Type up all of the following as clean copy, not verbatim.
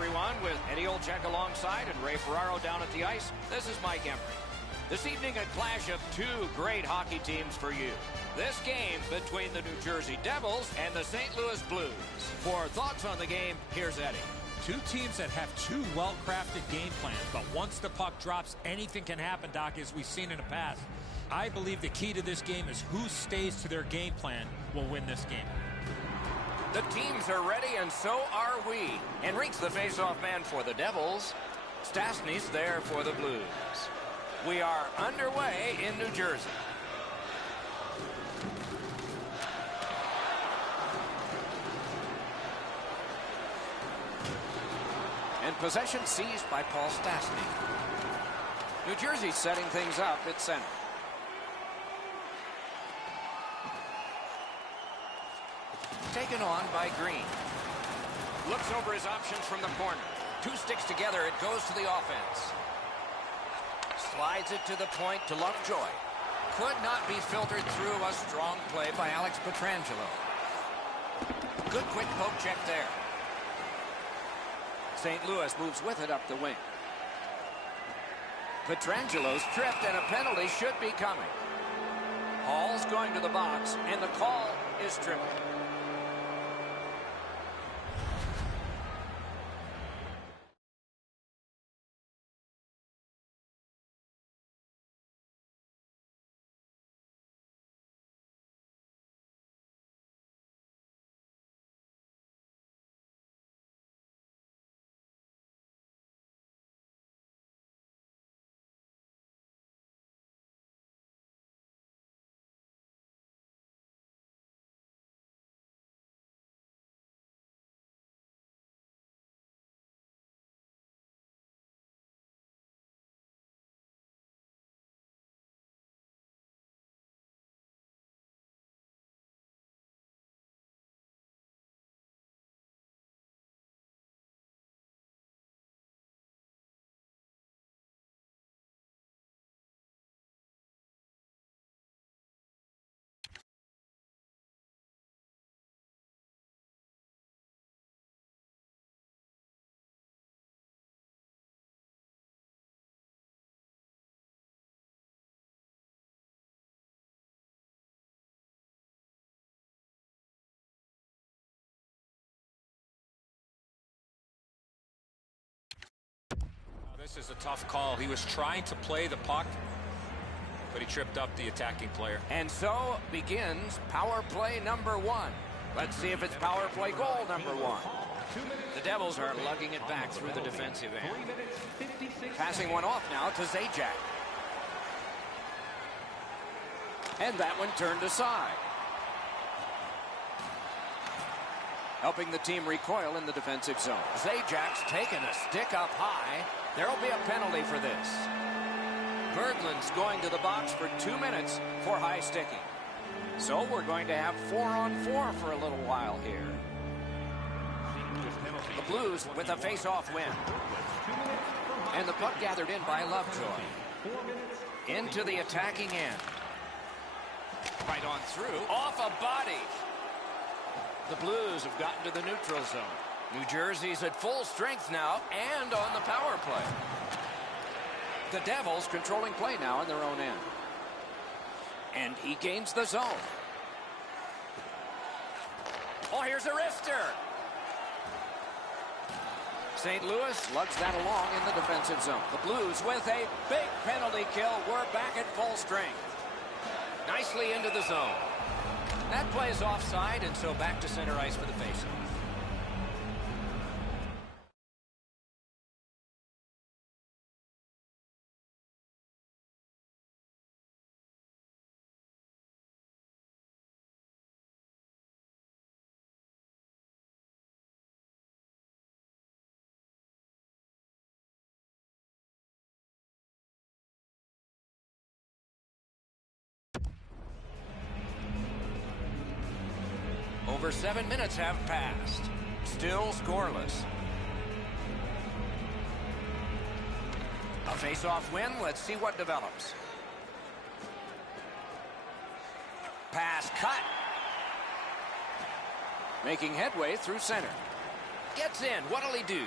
Everyone, with Eddie Olczyk alongside and Ray Ferraro down at the ice, this is Mike Emery. This evening, a clash of two great hockey teams for you. This game between the New Jersey Devils and the St. Louis Blues. For thoughts on the game, here's Eddie. Two teams that have two well-crafted game plans, but once the puck drops, anything can happen, Doc, as we've seen in the past. I believe the key to this game is who stays to their game plan will win this game. The teams are ready, and so are we. Enrique's the face-off man for the Devils. Stastny's there for the Blues. We are underway in New Jersey. And possession seized by Paul Stastny. New Jersey setting things up at center. Taken on by Green. Looks over his options from the corner. Two sticks together, it goes to the offense. Slides it to the point to Lovejoy. Could not be filtered through. A strong play by Alex Pietrangelo. Good quick poke check there. St. Louis moves with it up the wing. Pietrangelo's tripped and a penalty should be coming. Hall's going to the box and the call is tripping. This is a tough call. He was trying to play the puck, but he tripped up the attacking player. And so begins power play number 1. Let's see if it's power play goal number 1. The Devils are lugging it back through the defensive end. Passing one off now to Zajac. And that one turned aside. Helping the team recoil in the defensive zone. Zajac's taking a stick up high. There'll be a penalty for this. Berglund's going to the box for 2 minutes for high sticking. So we're going to have 4-on-4 for a little while here. The Blues with a face-off win. And the puck gathered in by Lovejoy. Into the attacking end. Right on through. Off a body. The Blues have gotten to the neutral zone. New Jersey's at full strength now and on the power play. The Devils controlling play now on their own end. And he gains the zone. Oh, here's a wrister. St. Louis lugs that along in the defensive zone. The Blues with a big penalty kill. We're back at full strength. Nicely into the zone. That play is offside, and so back to center ice for the faceoff. Over 7 minutes have passed. Still scoreless. A face-off win. Let's see what develops. Pass cut. Making headway through center. Gets in. What'll he do?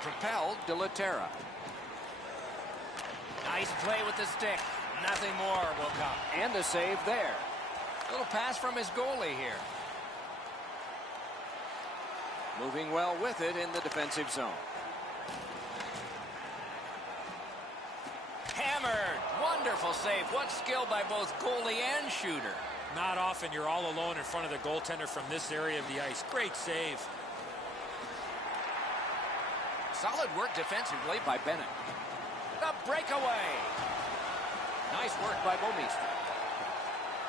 Propelled de la Terra. Nice play with the stick. Nothing more will come. And a save there. Little pass from his goalie here. Moving well with it in the defensive zone. Hammered. Wonderful save. What skill by both goalie and shooter. Not often you're all alone in front of the goaltender from this area of the ice. Great save. Solid work defensively by Bennett. The breakaway. Nice work by Bouwmeester.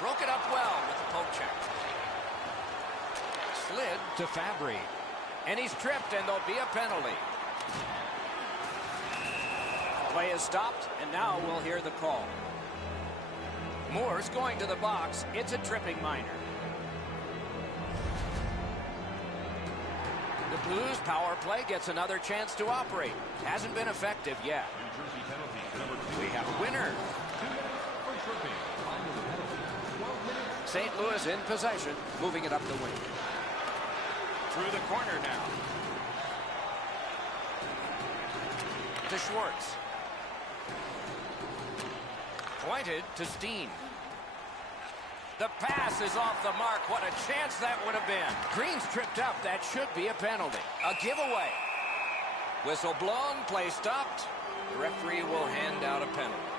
Broke it up well with the poke check. Slid to Fabry. And he's tripped, and there'll be a penalty. Play is stopped, and now we'll hear the call. Moore's going to the box. It's a tripping minor. The Blues power play gets another chance to operate. Hasn't been effective yet. We have a winner. St. Louis in possession, moving it up the wing. Through the corner now. To Schwartz. Pointed to Steen. The pass is off the mark. What a chance that would have been. Green's tripped up. That should be a penalty. A giveaway. Whistle blown, play stopped. The referee will hand out a penalty.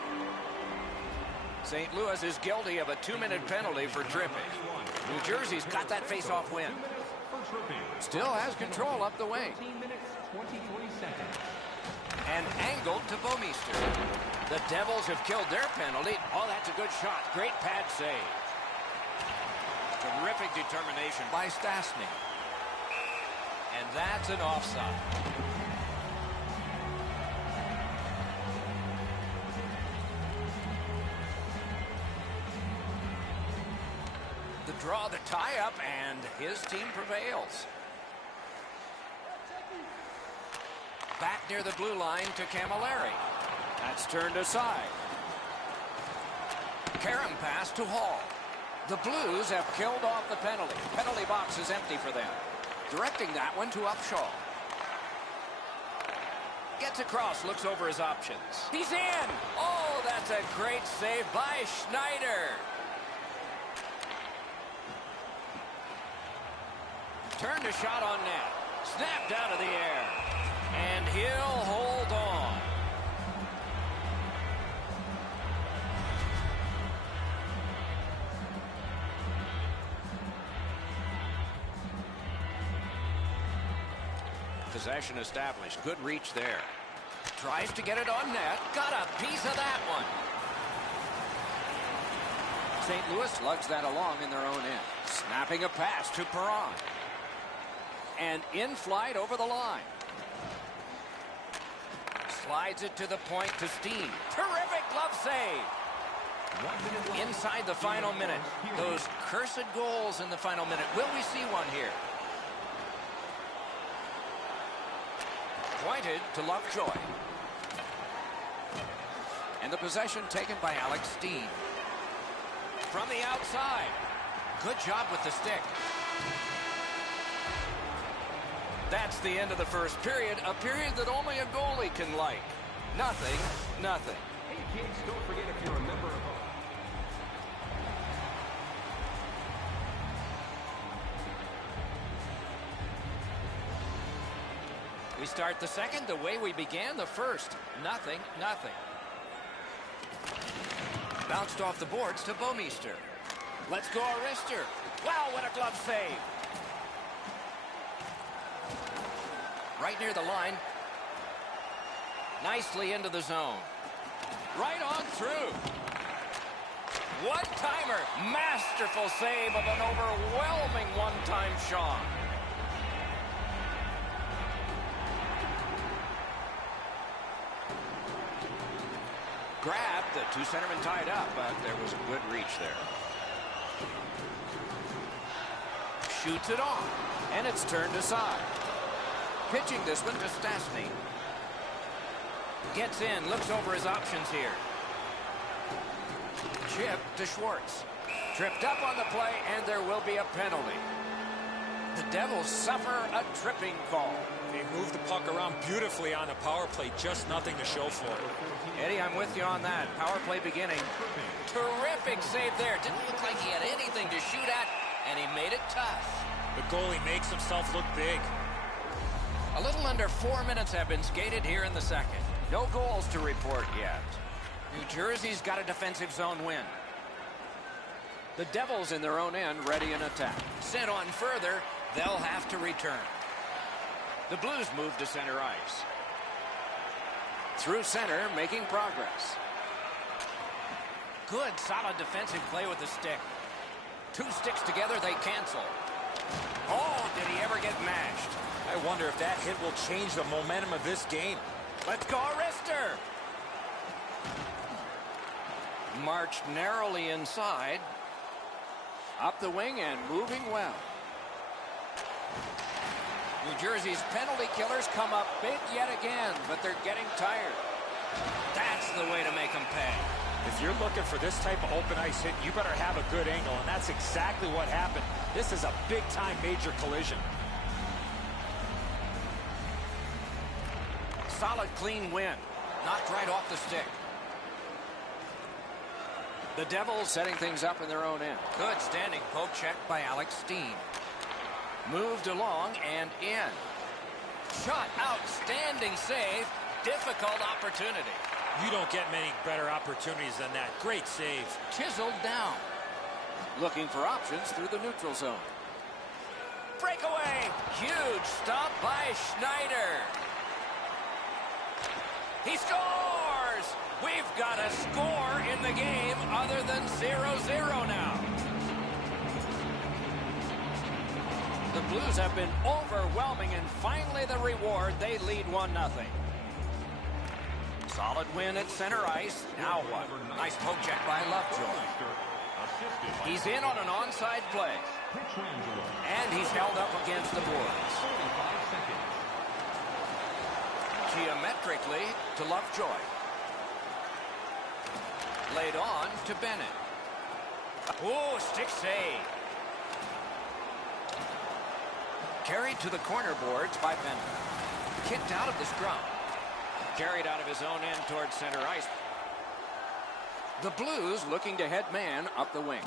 St. Louis is guilty of a 2-minute penalty for tripping. New Jersey's got that face-off win. Still has control up the wing. And angled to Bouwmeester. The Devils have killed their penalty. Oh, that's a good shot. Great pad save. Terrific determination by Stastny. And that's an offside. Draw the tie-up, and his team prevails. Back near the blue line to Camilleri. That's turned aside. Karam pass to Hall. The Blues have killed off the penalty. Penalty box is empty for them. Directing that one to Upshaw. Gets across, looks over his options. He's in! Oh, that's a great save by Schneider. Turned a shot on net. Snapped out of the air. And he'll hold possession established. Good reach there. Tries to get it on net. Got a piece of that one. St. Louis lugs that along in their own end. Snapping a pass to Perron. And in flight over the line. Slides it to the point to Steen. Terrific glove save. Inside the final minute. Those cursed goals in the final minute. Will we see one here? Pointed to Lovejoy. And the possession taken by Alex Steen. From the outside. Good job with the stick. That's the end of the first period. A period that only a goalie can like. Nothing. Hey kids, don't forget if you're a member of We start the second the way we began the first. Nothing. Bounced off the boards to Bouwmeester. Let's go, Arister. Wow, what a glove save. Right near the line. Nicely into the zone. Right on through. One-timer. Masterful save of an overwhelming one-time shot. Grabbed, the two centermen tied up, but there was a good reach there. Shoots it on, and it's turned aside. Pitching this one to Stastny. Gets in, looks over his options here. Chip to Schwartz. Tripped up on the play, and there will be a penalty. The Devils suffer a tripping call. They moved the puck around beautifully on the power play. Just nothing to show for it. Eddie, I'm with you on that. Power play beginning. Terrific save there. Didn't look like he had anything to shoot at, and he made it tough. The goalie makes himself look big. A little under 4 minutes have been skated here in the second. No goals to report yet. New Jersey's got a defensive zone win. The Devils in their own end ready in attack. Sent on further, they'll have to return. The Blues move to center ice. Through center, making progress. Good, solid defensive play with the stick. Two sticks together, they cancel. Oh, did he ever get mashed? I wonder if that hit will change the momentum of this game. Let's go, Arister! Marched narrowly inside. Up the wing and moving well. New Jersey's penalty killers come up big yet again, but they're getting tired. That's the way to make them pay. If you're looking for this type of open ice hit, you better have a good angle, and that's exactly what happened. This is a big-time major collision. Solid, clean win. Knocked right off the stick. The Devils setting things up in their own end. Good standing poke check by Alex Steen. Moved along and in. Shot, outstanding save. Difficult opportunity. You don't get many better opportunities than that. Great save. Chiseled down. Looking for options through the neutral zone. Breakaway. Huge stop by Schneider. He scores! We've got a score in the game other than 0-0 now. The Blues have been overwhelming, and finally the reward. They lead 1-0. Solid win at center ice. Now what? Nice poke check by Lovejoy. He's in on an onside play. And he's held up against the boards. Geometrically to Lovejoy. Laid on to Bennett. Oh, stick save. Carried to the corner boards by Bennett. Kicked out of the scrum. Carried out of his own end towards center ice. The Blues looking to head man up the wing.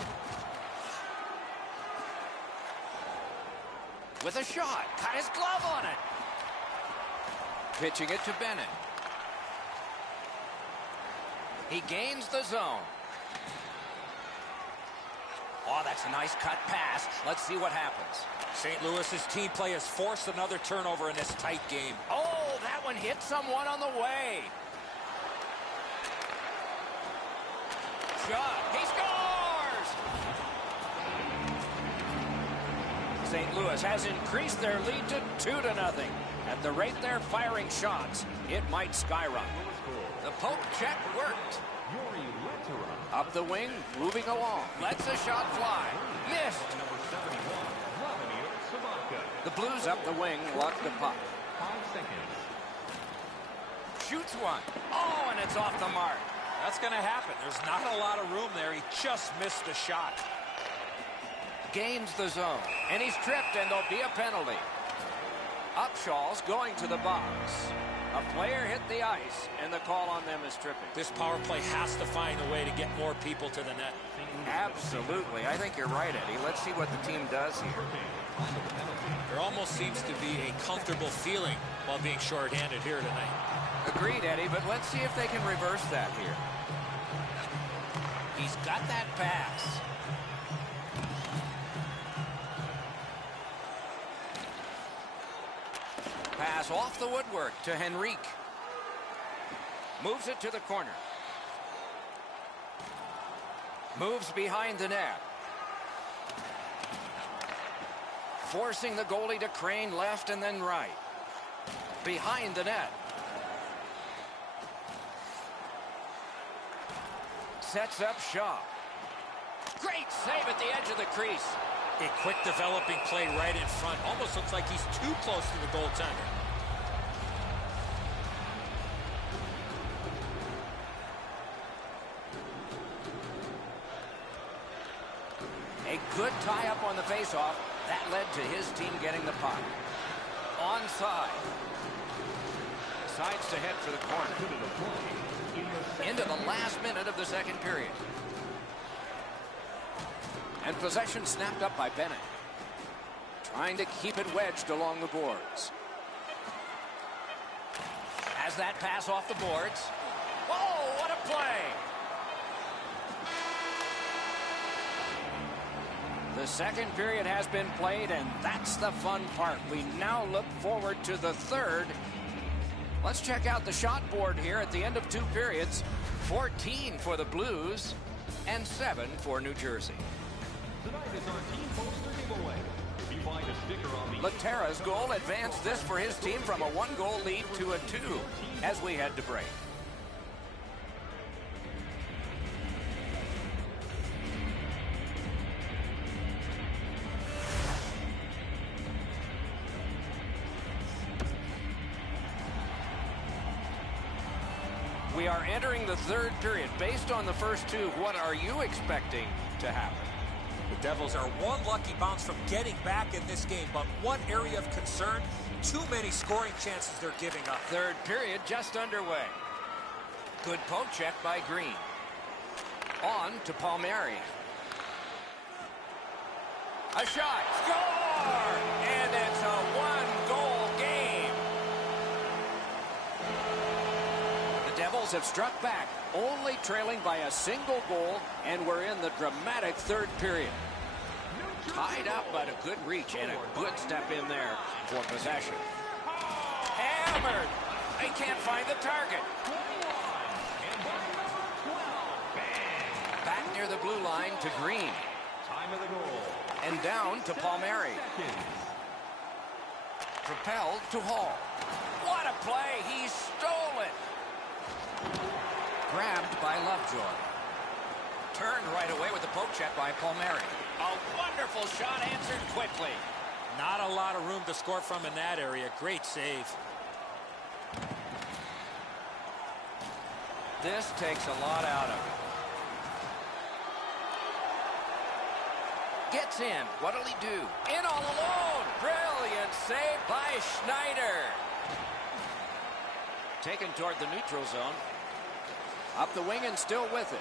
With a shot. Got his glove on it. Pitching it to Bennett. He gains the zone. Oh, that's a nice cut pass. Let's see what happens. St. Louis's team play has forced another turnover in this tight game. Oh, that one hit someone on the way. Shot. He scores! St. Louis has increased their lead to 2-0. At the rate they're firing shots, it might skyrocket. The poke check worked. Up the wing, moving along. Lets the shot fly. Missed. The Blues up the wing, luck the puck. 5 seconds. Shoots one. Oh, and it's off the mark. That's going to happen. There's not a lot of room there. He just missed the shot. Gains the zone. And he's tripped, and there'll be a penalty. Upshaw's going to the box. A player hit the ice, and the call on them is tripping. This power play has to find a way to get more people to the net. Absolutely. I think you're right, Eddie. Let's see what the team does here. There almost seems to be a comfortable feeling while being shorthanded here tonight. Agreed, Eddie, but let's see if they can reverse that here. He's got that pass. Pass off the woodwork to Henrique. Moves it to the corner. Moves behind the net. Forcing the goalie to crane left and then right. Behind the net. Sets up Shaw. Great save at the edge of the crease. A quick developing play right in front. Almost looks like he's too close to the goaltender. A good tie-up on the faceoff. That led to his team getting the puck. Onside. Decides to head for the corner. Into the last minute of the second period. And possession snapped up by Bennett. Trying to keep it wedged along the boards. Has that pass off the boards. Oh, what a play! The second period has been played, and that's the fun part. We now look forward to the third. Let's check out the shot board here at the end of 2 periods. 14 for the Blues and 7 for New Jersey. Tonight is our team poster giveaway. If you find a sticker on the Laterra's goal advanced this for his team from a 1-goal lead to a 2 as we head to break. We are entering the third period. Based on the first 2, what are you expecting to happen? The Devils are one lucky bounce from getting back in this game, but one area of concern, too many scoring chances they're giving up. Third period just underway. Good poke check by Green. On to Palmieri. A shot. Score! And it's a 1-goal game. The Devils have struck back, only trailing by a single goal, and we're in the dramatic third period. Tied up, but a good reach and a good step in there for possession. Hammered. They can't find the target. Back near the blue line to Green. time of the goal. And down to Palmieri. Propelled to Hall. What a play! He stole it. Grabbed by Lovejoy. Turned right away with the poke check by Palmieri. A wonderful shot answered quickly. Not a lot of room to score from in that area. Great save. This takes a lot out of it. Gets in. What'll he do? In all alone. Brilliant save by Schneider. Taken toward the neutral zone. Up the wing and still with it.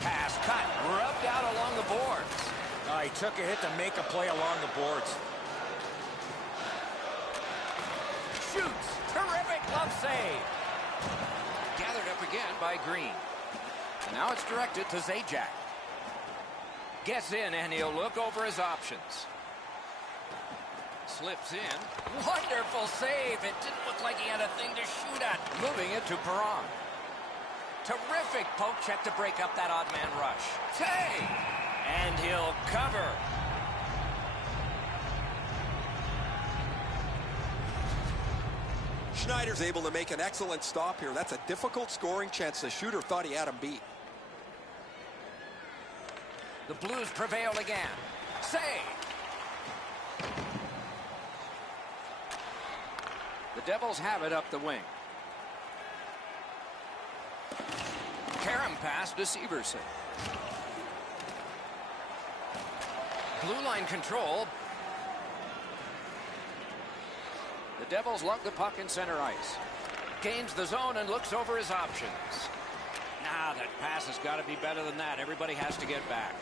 Pass cut. Rubbed out along the boards. He took a hit to make a play along the boards. Shoots. Terrific glove save. Gathered up again by Green. And now it's directed to Zajac. Gets in, and he'll look over his options. Slips in. Wonderful save. It didn't look like he had a thing to shoot at. Moving it to Perron. Terrific poke check to break up that odd man rush. Save! And he'll cover. Schneider's able to make an excellent stop here. That's a difficult scoring chance. The shooter thought he had him beat. The Blues prevail again. Save! The Devils have it up the wing. Karam pass to Severson. Blue line control. The Devils lug the puck in center ice. Gains the zone and looks over his options. Nah, that pass has got to be better than that. Everybody has to get back.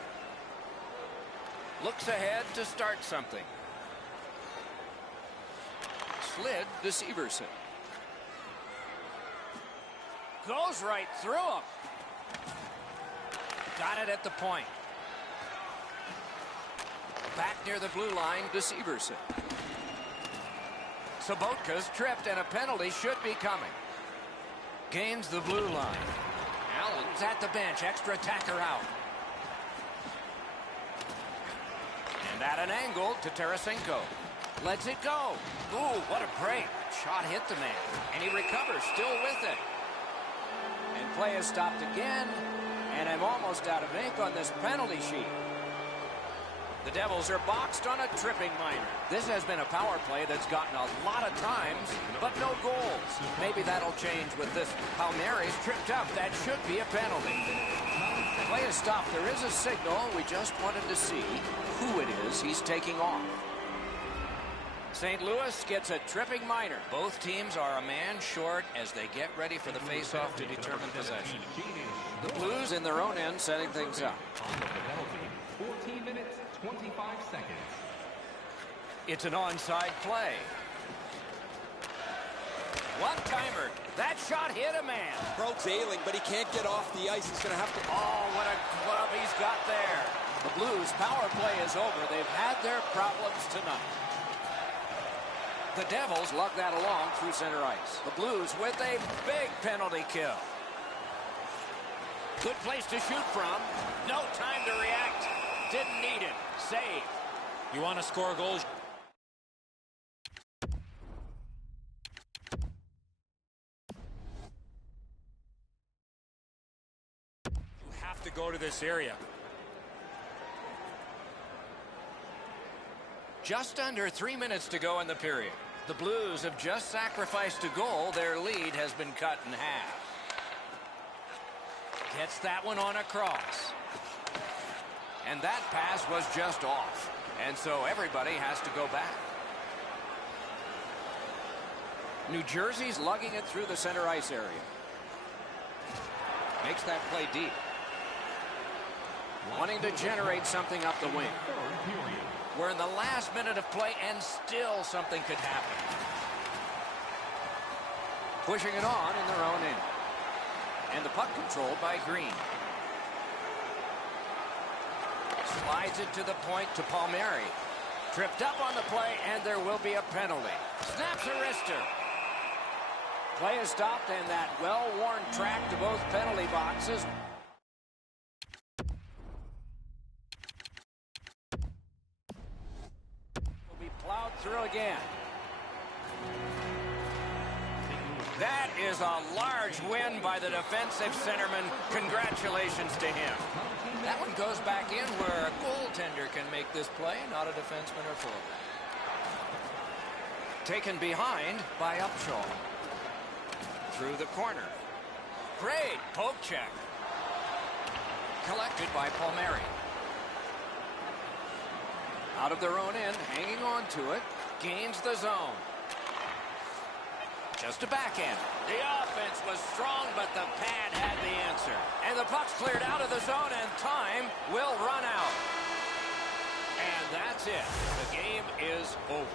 Looks ahead to start something. Slid to Severson. Goes right through him. Got it at the point. Back near the blue line to Severson. Sobotka's tripped and a penalty should be coming. Gains the blue line. Allen's at the bench. Extra attacker out. And at an angle to Tarasenko. Lets it go. Ooh, what a break. Shot hit the man. And he recovers, still with it. And play is stopped again. And I'm almost out of ink on this penalty sheet. The Devils are boxed on a tripping minor. This has been a power play that's gotten a lot of times, but no goals. Maybe that'll change with this. Palmieri's tripped up. That should be a penalty. Play is stopped. There is a signal. We just wanted to see who it is he's taking off. St. Louis gets a tripping minor. Both teams are a man short as they get ready for the face-off to determine possession. The Blues in their own end setting things up. 14 minutes, 25 seconds. It's an onside play. One-timer. That shot hit a man. Broke's ailing, but he can't get off the ice. He's going to have to... Oh, what a glove he's got there. The Blues' power play is over. They've had their problems tonight. The Devils lug that along through center ice. The Blues with a big penalty kill. Good place to shoot from. No time to react. Didn't need it. Save. You want to score goals? You have to go to this area. Just under 3 minutes to go in the period. The Blues have just sacrificed a goal. Their lead has been cut in half. Gets that one on a cross. And that pass was just off. And so everybody has to go back. New Jersey's lugging it through the center ice area. Makes that play deep. Wanting to generate something up the wing. We're in the last minute of play and still something could happen. Pushing it on in their own end. And the puck controlled by Green. Slides it to the point to Palmieri. Tripped up on the play, and there will be a penalty. Snaps a wrister. Play is stopped, and that well-worn track to both penalty boxes. Will be plowed through again. That is a large win by the defensive centerman. Congratulations to him. That one goes back in where a goaltender can make this play, not a defenseman or forward. Taken behind by Upshaw. Through the corner. Great poke check. Collected by Palmieri. Out of their own end, hanging on to it. Gains the zone. Just a backhand. The offense was strong, but the pad had the answer. And the puck's cleared out of the zone, and time will run out. And that's it. The game is over.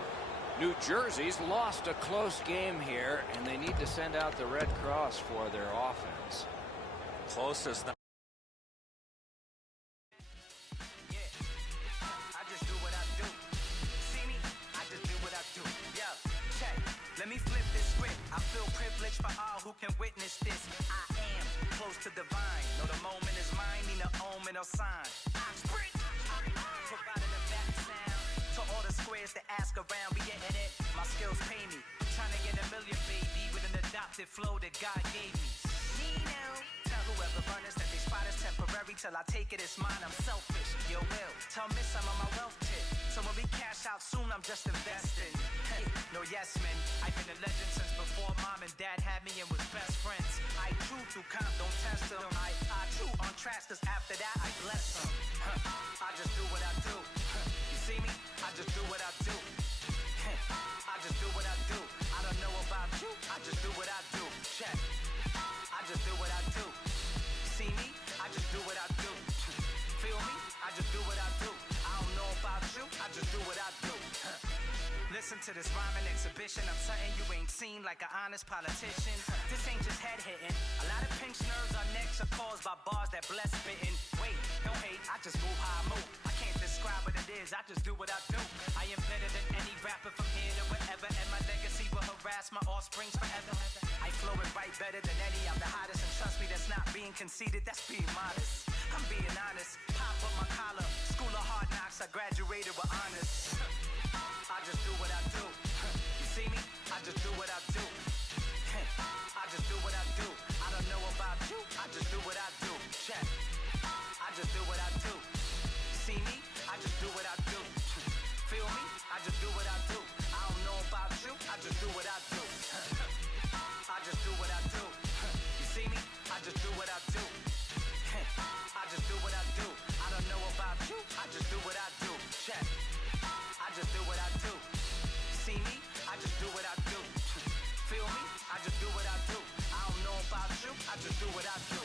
New Jersey's lost a close game here, and they need to send out the Red Cross for their offense. Close as not. feel privileged for all who can witness this. I am close to divine. Know the moment is mine, need no omen or sign. Providing a back sound to all the squares that ask around. Be in it, my skills pay me. Trying to get a million, baby, with an adopted flow that God gave me. Tell whoever runners that they spot is temporary till I take it, it's mine. I'm selfish, your will. Tell Miss I'm on my wealth tip. So when we cash out soon, I'm just investing. No yes men, I've been a legend since before mom and dad had me and was best friends. I chew through comp, don't test them. I chew on tracks, cause after that I bless them. I just do what I do. You see me? I just do what I do. I just do what I do. I don't know about you, I just do what I do. Check. I just do what I do. See me? I just do what I do. Feel me? I just do what I do. I don't know about you, I just do what I do. Listen to this rhyming exhibition. I'm something you ain't seen, like an honest politician. This ain't just head hitting. A lot of pinch nerves on necks are caused by bars that bless spitting. Wait, don't hate, I just move how I move. I can't describe what it is, I just do what I do. I am better than any rapper from here to wherever, and my legacy will harass my offsprings forever. I flow and write better than any, I'm the hottest, and trust me, that's not being conceited, that's being modest. I'm being honest, pop up my collar, school of hard knocks, I graduated with honors. I just do what I do. You see me? I just do what I do. I just do what I do. I don't know about you. I just do what I do. Check. I just do what I do. See me? I just do what I do. Feel me? I just do what I do. I don't know about you. I just do what I do. I just do what I do. You see me? I just do what I do. I just do what I do. I don't know about you. I just do what I do. Check. I just do what I do. See me? I just do what I do. Feel me? I just do what I do. I don't know about you. I just do what I do.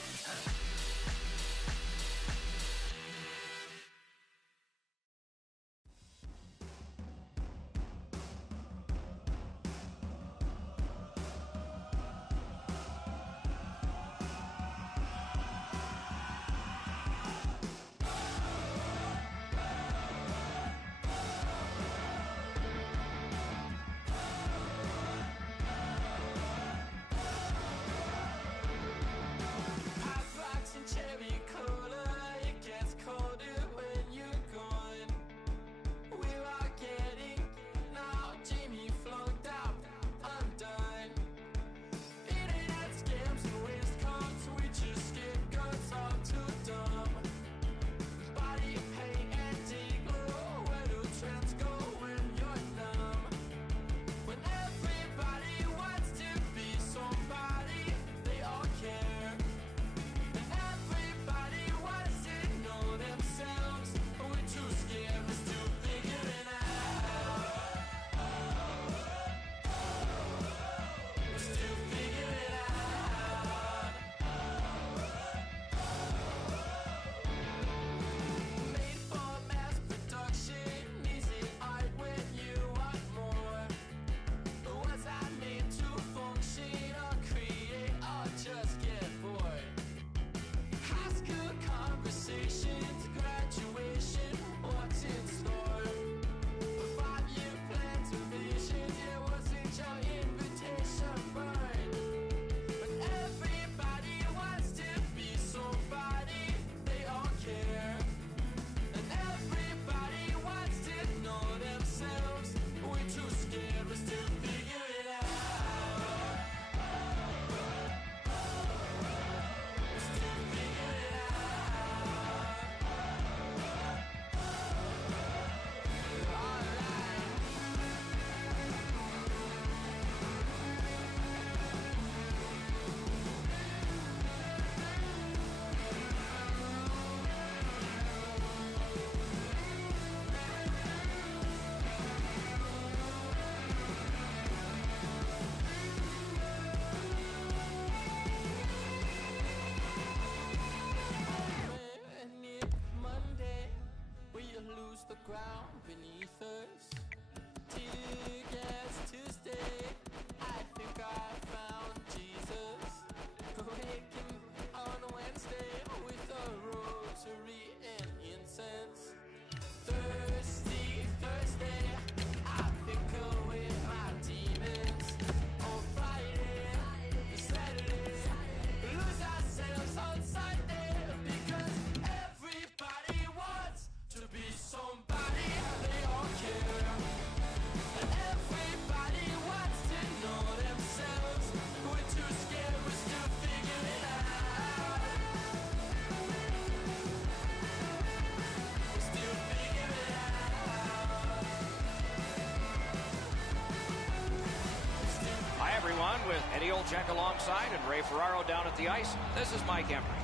with Eddie Olczyk alongside and Ray Ferraro down at the ice. This is Mike Embry.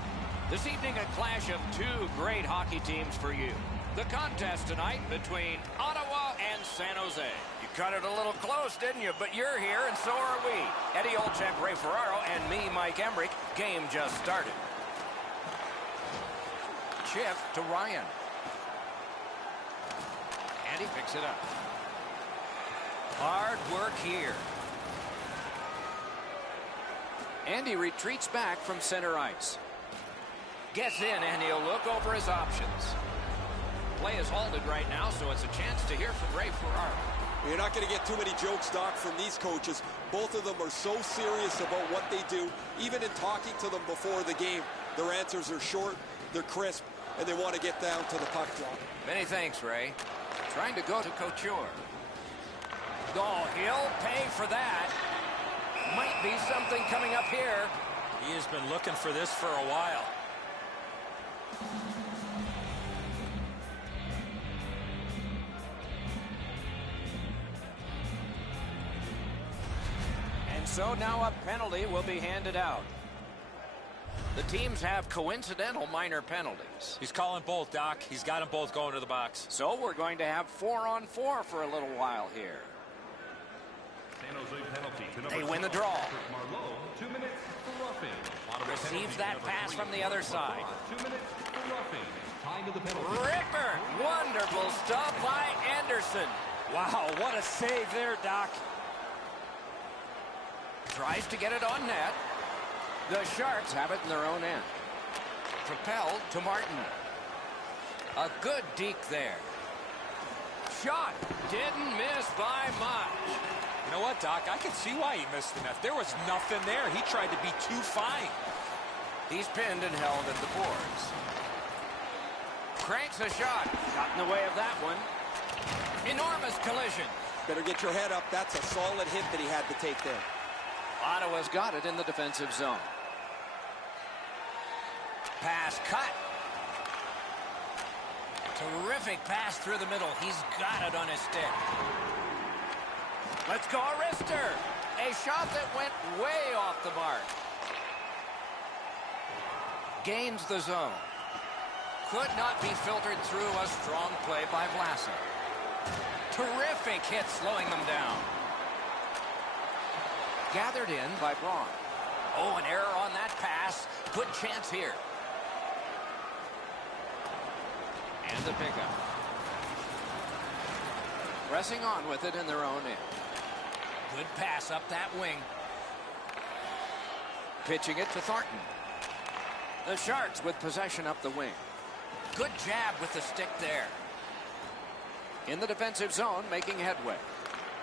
This evening, a clash of two great hockey teams for you. The contest tonight between Ottawa and San Jose. You cut it a little close, didn't you? But you're here, and so are we. Eddie Olczyk, Ray Ferraro, and me, Mike Embry. Game just started. Shift to Ryan. And he picks it up. Hard work here. And he retreats back from center ice. Gets in, and he'll look over his options. Play is halted right now, so it's a chance to hear from Ray Ferraro. You're not going to get too many jokes, Doc, from these coaches. Both of them are so serious about what they do. Even in talking to them before the game, their answers are short, they're crisp, and they want to get down to the puck drop. Many thanks, Ray. Trying to go to Couture. Oh, he'll pay for that. Might be something coming up here. He has been looking for this for a while. And so now a penalty will be handed out. The teams have coincidental minor penalties. He's calling both, Doc. He's got them both going to the box. So we're going to have 4-on-4 for a little while here. San Jose penalty to They number win the 12, draw. Marlowe, 2 minutes for roughing. Ottawa Receives penalty that number pass 3, from the other side. 2 minutes for roughing. Time of the penalty. Ripper! Wonderful stuff by Anderson. Wow, what a save there, Doc. Tries to get it on net. The Sharks have it in their own end. Propelled to Martin. A good deke there. Shot. Didn't miss by much. You know what, Doc? I can see why he missed the net. There was nothing there. He tried to be too fine. He's pinned and held at the boards. Cranks a shot. Got in the way of that one. Enormous collision. Better get your head up. That's a solid hit that he had to take there. Ottawa's got it in the defensive zone. Pass cut. Terrific pass through the middle. He's got it on his stick. Let's go, Arister. A shot that went way off the mark. Gains the zone. Could not be filtered through a strong play by Vlasic. Terrific hit slowing them down. Gathered in by Braun. Oh, an error on that pass. Good chance here. And the pickup. Pressing on with it in their own end. Good pass up that wing. Pitching it to Thornton. The Sharks with possession up the wing. Good jab with the stick there. In the defensive zone, making headway.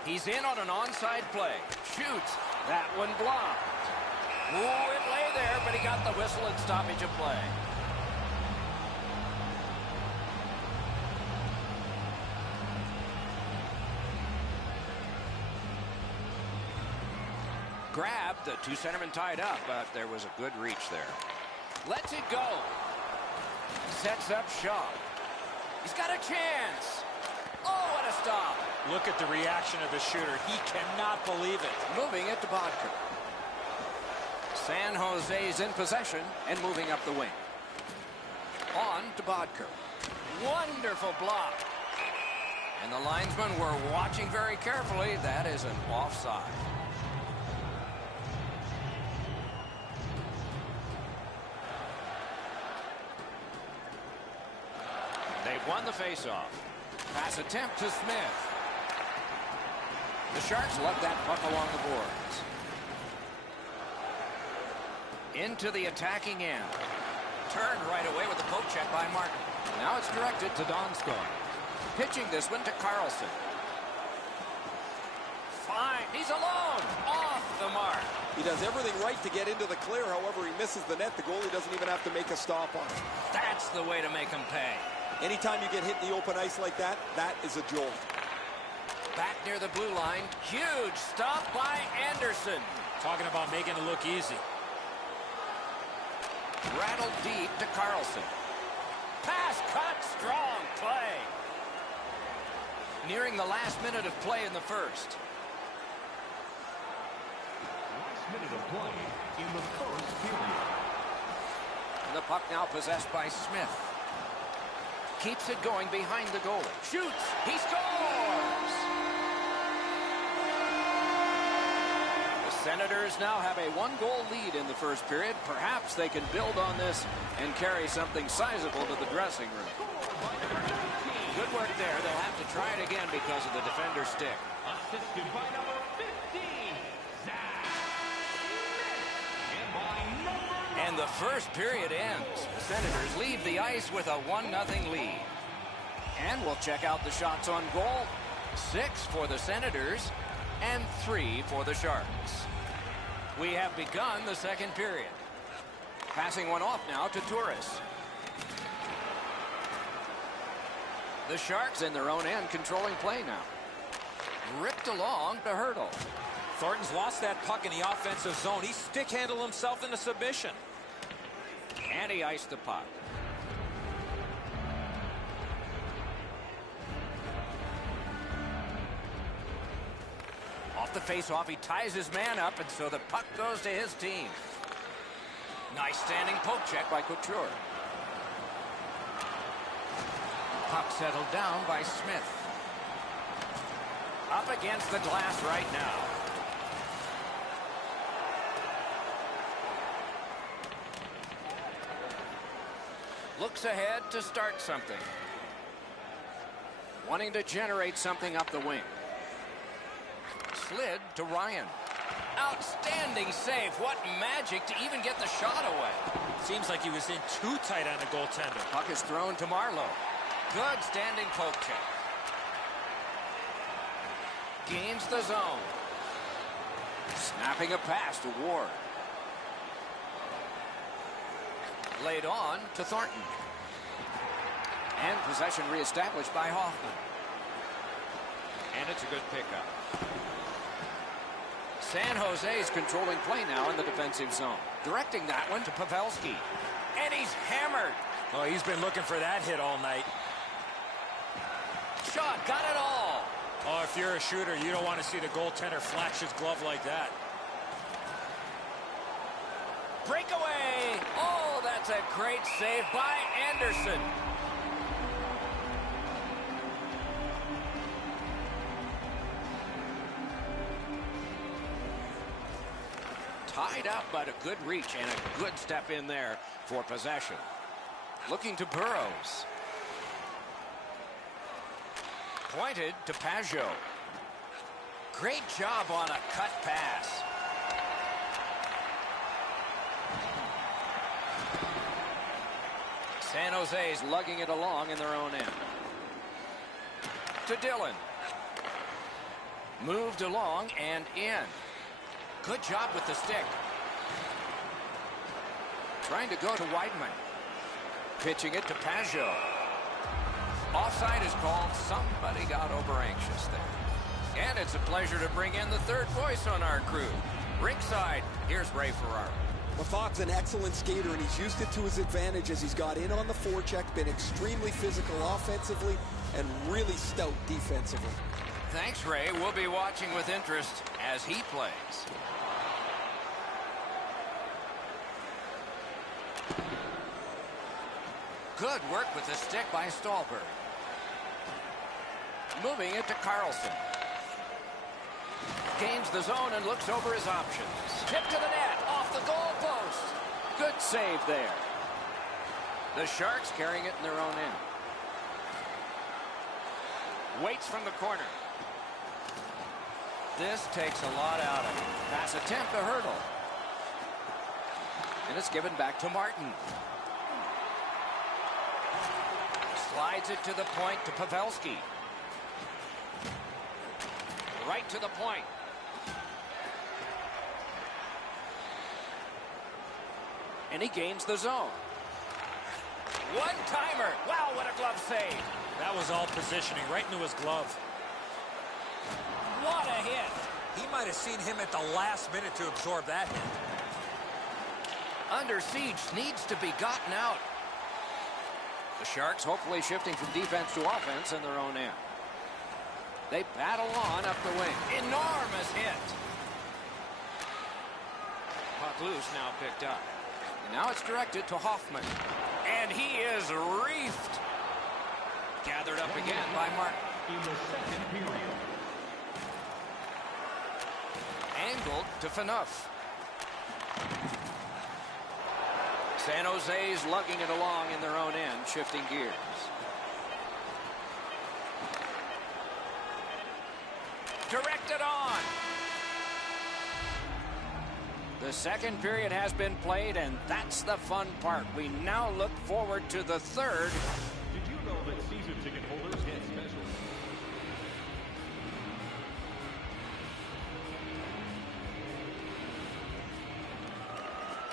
He's in on an onside play. Shoots. That one blocked. Ooh, it lay there, but he got the whistle and stoppage of play. Grabbed, the two centermen tied up, but there was a good reach there. Lets it go. Sets up Shaw. He's got a chance. Oh, what a stop. Look at the reaction of the shooter. He cannot believe it. Moving it to Bodker. San Jose's in possession and moving up the wing. On to Bodker. Wonderful block. And the linesmen were watching very carefully. That is an offside. They've won the faceoff. Pass attempt to Smith. The Sharks let that puck along the boards. Into the attacking end. Turned right away with the poke check by Martin. Now it's directed to Donskoy. Pitching this one to Carlson. Fine. He's alone. Off the mark. He does everything right to get into the clear. However, he misses the net. The goalie doesn't even have to make a stop on it. That's the way to make him pay. Anytime you get hit in the open ice like that, that is a jolt. Back near the blue line. Huge stop by Anderson. Talking about making it look easy. Rattled deep to Carlson. Pass cut. Strong play. Nearing the last minute of play in the first. minute of play in the first period. And the puck now possessed by Smith. Keeps it going behind the goalie. Shoots. He scores! The Senators now have a one-goal lead in the first period. Perhaps they can build on this and carry something sizable to the dressing room. Good work there. They'll have to try it again because of the defender's stick. Assisted by number 15, Zach. And by number... And the first period ends. The Senators leave the ice with a 1-0 lead. And we'll check out the shots on goal. 6 for the Senators and 3 for the Sharks. We have begun the second period. Passing one off now to Turris. The Sharks in their own end controlling play now. Ripped along to Hurdle. Thornton's lost that puck in the offensive zone. He stick-handled himself into submission. And he iced the puck. Off the face-off, he ties his man up, and so the puck goes to his team. Nice standing poke check by Couture. Puck settled down by Smith. Up against the glass right now. Looks ahead to start something. Wanting to generate something up the wing. Slid to Ryan. Outstanding save. What magic to even get the shot away. Seems like he was in too tight on the goaltender. Puck is thrown to Marlowe. Good standing poke check. Gains the zone. Snapping a pass to Ward. Laid on to Thornton. And possession reestablished by Hoffman. And it's a good pickup. San Jose is controlling play now in the defensive zone. Directing that one to Pavelski. And he's hammered. Oh, he's been looking for that hit all night. Shot, got it all. Oh, if you're a shooter, you don't want to see the goaltender flash his glove like that. Breakaway. Oh, that's a great save by Anderson. Tied up, but a good reach and a good step in there for possession. Looking to Burrows. Pointed to Pajot. Great job on a cut pass. San Jose's lugging it along in their own end. To Dillon. Moved along and in. Good job with the stick. Trying to go to Weidman. Pitching it to Pajot. Offside is called. Somebody got over anxious there. And it's a pleasure to bring in the third voice on our crew. Ringside, here's Ray Ferraro. Mafak's an excellent skater, and he's used it to his advantage as he's got in on the forecheck, been extremely physical offensively, and really stout defensively. Thanks, Ray. We'll be watching with interest as he plays. Good work with the stick by Stallberg. Moving it to Carlson. Gains the zone and looks over his options. Tip to the net, off the goal post. Good save there. The Sharks carrying it in their own end. Waits from the corner. This takes a lot out of it. Pass attempt to Hurdle. And it's given back to Martin. Slides it to the point to Pavelski. Right to the point. And he gains the zone. One-timer. Wow, what a glove save. That was all positioning, right into his glove. What a hit. He might have seen him at the last minute to absorb that hit. Under siege, needs to be gotten out. The Sharks hopefully shifting from defense to offense in their own end. They battle on up the wing. Enormous hit. Puck loose, now picked up. Now it's directed to Hoffman. And he is reefed. Gathered up again by Martin. In the second period. Angled to Phaneuf. San Jose's lugging it along in their own end, shifting gears. Directed on. The second period has been played, and that's the fun part. We now look forward to the third. Did you know that season ticket holders get special?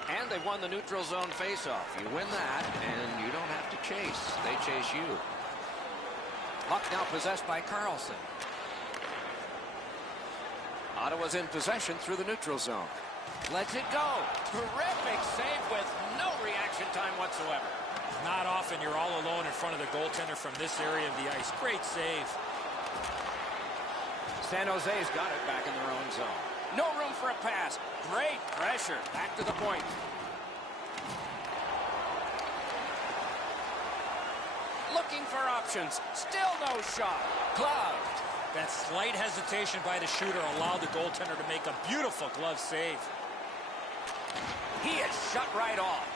And they've won the neutral zone faceoff. You win that, and you don't have to chase. They chase you. Puck now possessed by Carlson. Ottawa's in possession through the neutral zone. Lets it go. Terrific save with no reaction time whatsoever. Not often you're all alone in front of the goaltender from this area of the ice. Great save. San Jose's got it back in their own zone. No room for a pass. Great pressure. Back to the point. Looking for options. Still no shot. Gloved. That slight hesitation by the shooter allowed the goaltender to make a beautiful glove save. He is shut right off.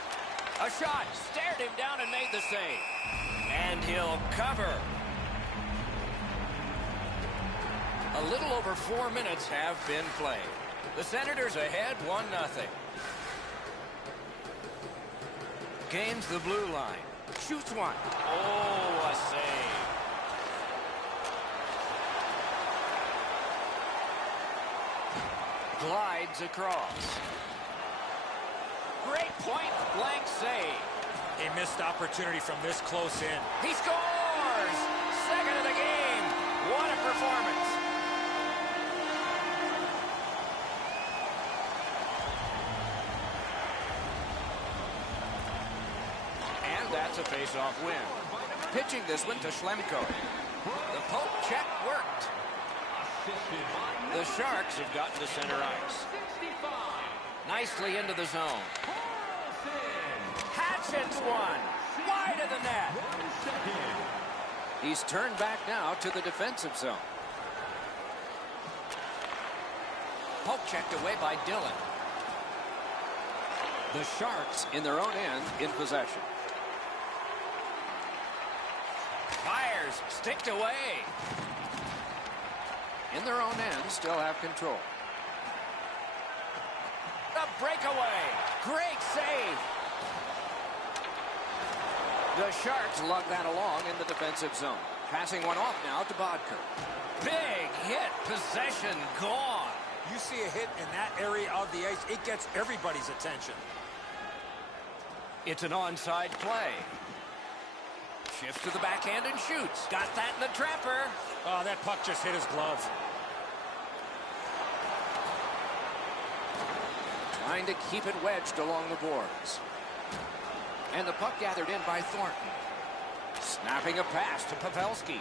A shot. Stared him down and made the save. And he'll cover. A little over 4 minutes have been played. The Senators ahead 1-0. Gains the blue line. Shoots one. Oh, a save. Glides across. Great point blank save. A missed opportunity from this close in. He scores! Second of the game. What a performance. And that's a face-off win. Pitching this one to Schlemko. The poke check worked. The Sharks have gotten to center ice. Nicely into the zone. Hatchets one. Wide of the net. He's turned back now to the defensive zone. Poke checked away by Dillon. The Sharks in their own end in possession. Fires. Sticked away. In their own end, still have control. The breakaway. Great save. The Sharks lug that along in the defensive zone. Passing one off now to Bodker. Big hit. Possession gone. You see a hit in that area of the ice, it gets everybody's attention. It's an onside play. Shifts to the backhand and shoots. Got that in the trapper. Oh, that puck just hit his glove. Trying to keep it wedged along the boards. And the puck gathered in by Thornton. Snapping a pass to Pavelski.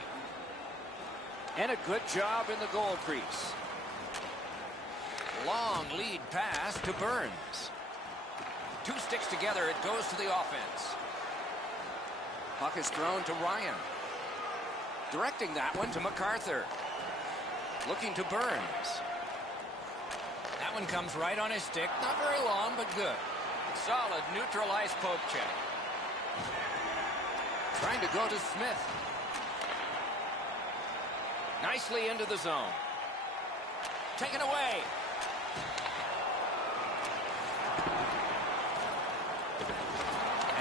And a good job in the goal crease. Long lead pass to Burns. Two sticks together, it goes to the offense. Puck is thrown to Ryan. Directing that one to MacArthur. Looking to Burns. That one comes right on his stick. Not very long, but good. Solid neutral ice poke check. Trying to go to Smith. Nicely into the zone. Taken away.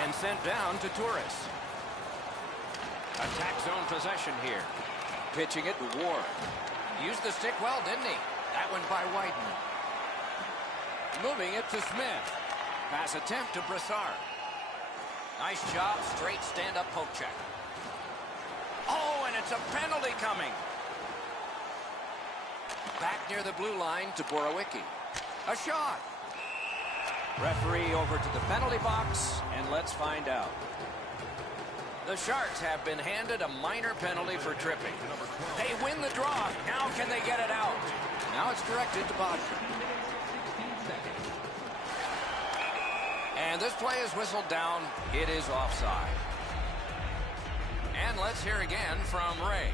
And sent down to Torres. Attack zone possession here. Pitching it to Ward. Used the stick well, didn't he? That one by Wyden. Moving it to Smith. Pass attempt to Brassard. Nice job, straight stand-up poke check. Oh, and it's a penalty coming. Back near the blue line to Borowicki. A shot. Referee over to the penalty box, and let's find out. The Sharks have been handed a minor penalty for tripping. They win the draw. Now can they get it out? Now it's directed to Bodker. And this play is whistled down. It is offside. And let's hear again from Ray.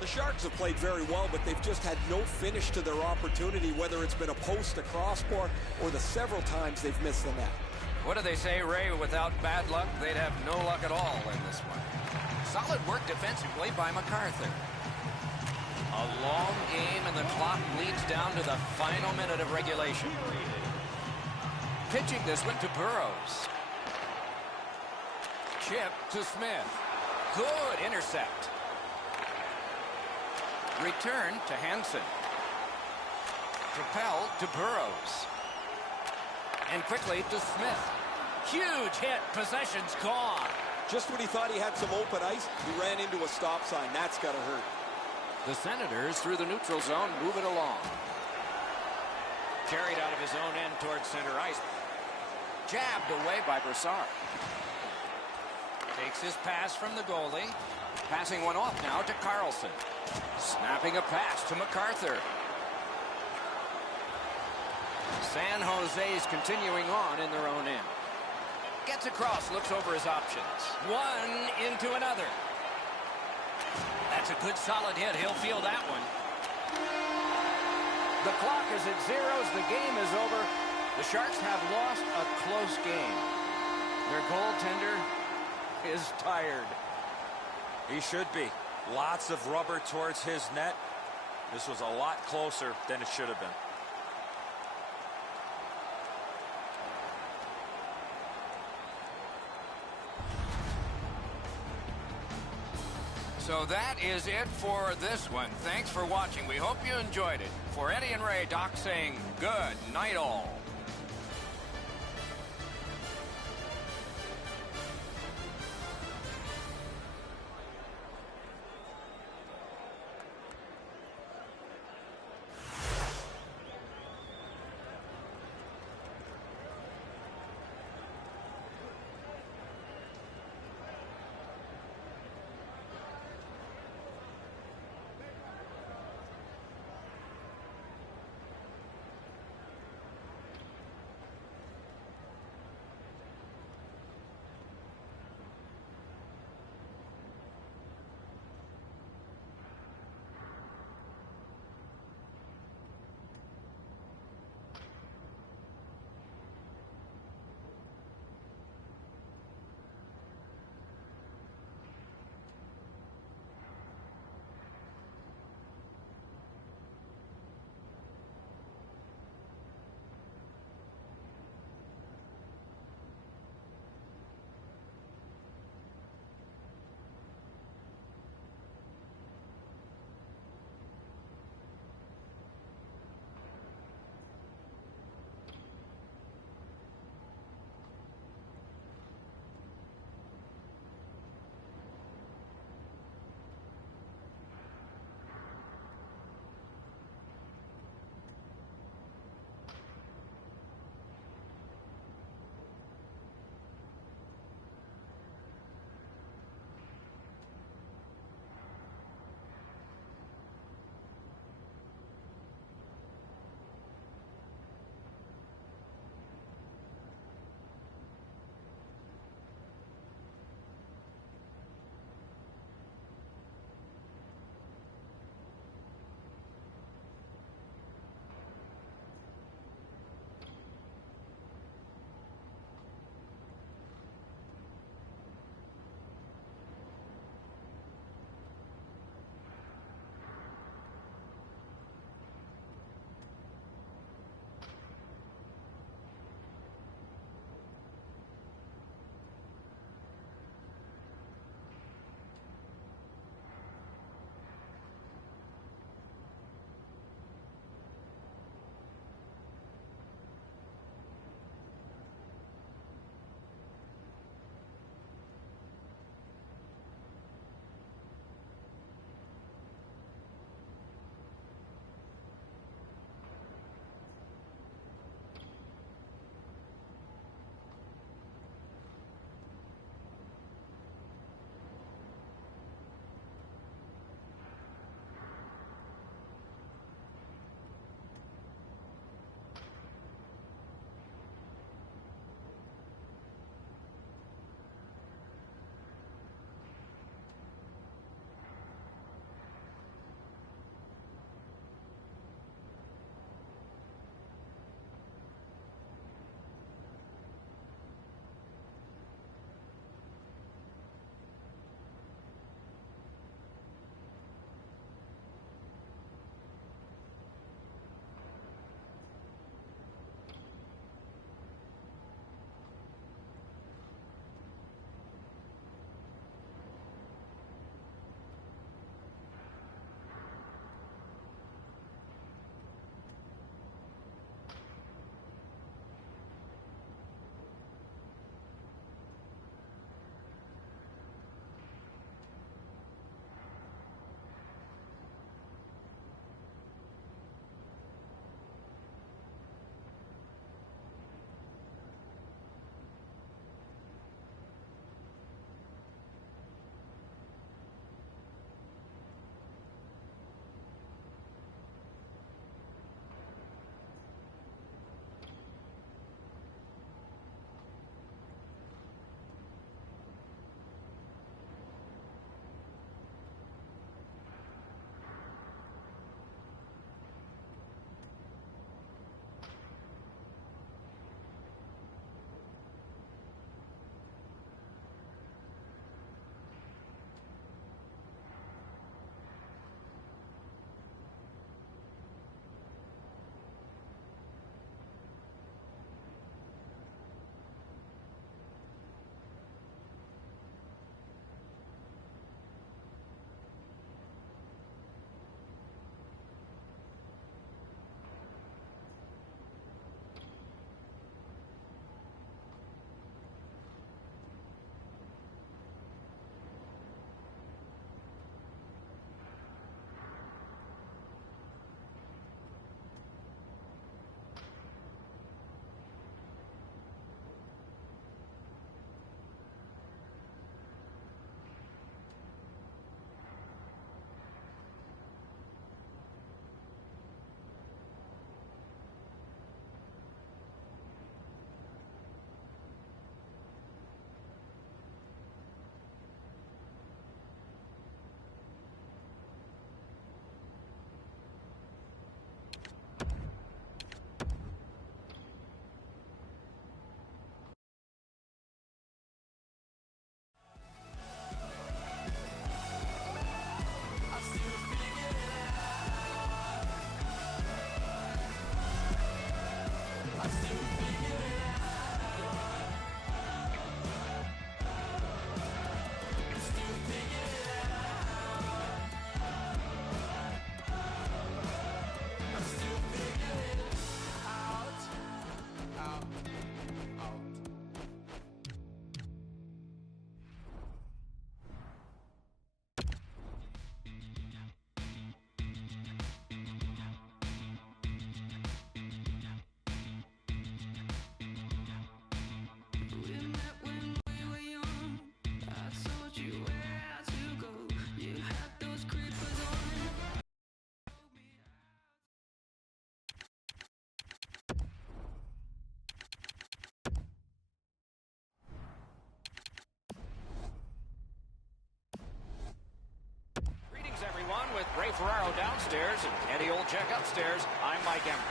The Sharks have played very well, but they've just had no finish to their opportunity, whether it's been a post, a crossbar, or the several times they've missed the net. What do they say, Ray? Without bad luck, they'd have no luck at all in this one. Solid work defensively by MacArthur. A long game, and the clock bleeds down to the final minute of regulation. Pitching this one to Burrows. Chip to Smith. Good intercept. Return to Hansen. Propelled to Burrows. And quickly to Smith. Huge hit. Possession's gone. Just when he thought he had some open ice, he ran into a stop sign. That's got to hurt. The Senators through the neutral zone move it along. Carried out of his own end towards center ice. Jabbed away by Brassard. Takes his pass from the goalie. Passing one off now to Carlson. Snapping a pass to MacArthur. San Jose's continuing on in their own end. Gets across, looks over his options. One into another. That's a good solid hit. He'll feel that one. The clock is at zeros. The game is over. The Sharks have lost a close game. Their goaltender is tired. He should be. Lots of rubber towards his net. This was a lot closer than it should have been. So that is it for this one. Thanks for watching. We hope you enjoyed it. For Eddie and Ray, Doc saying good night all. Ray Ferraro downstairs and Eddie Olczyk upstairs. I'm Mike Emery.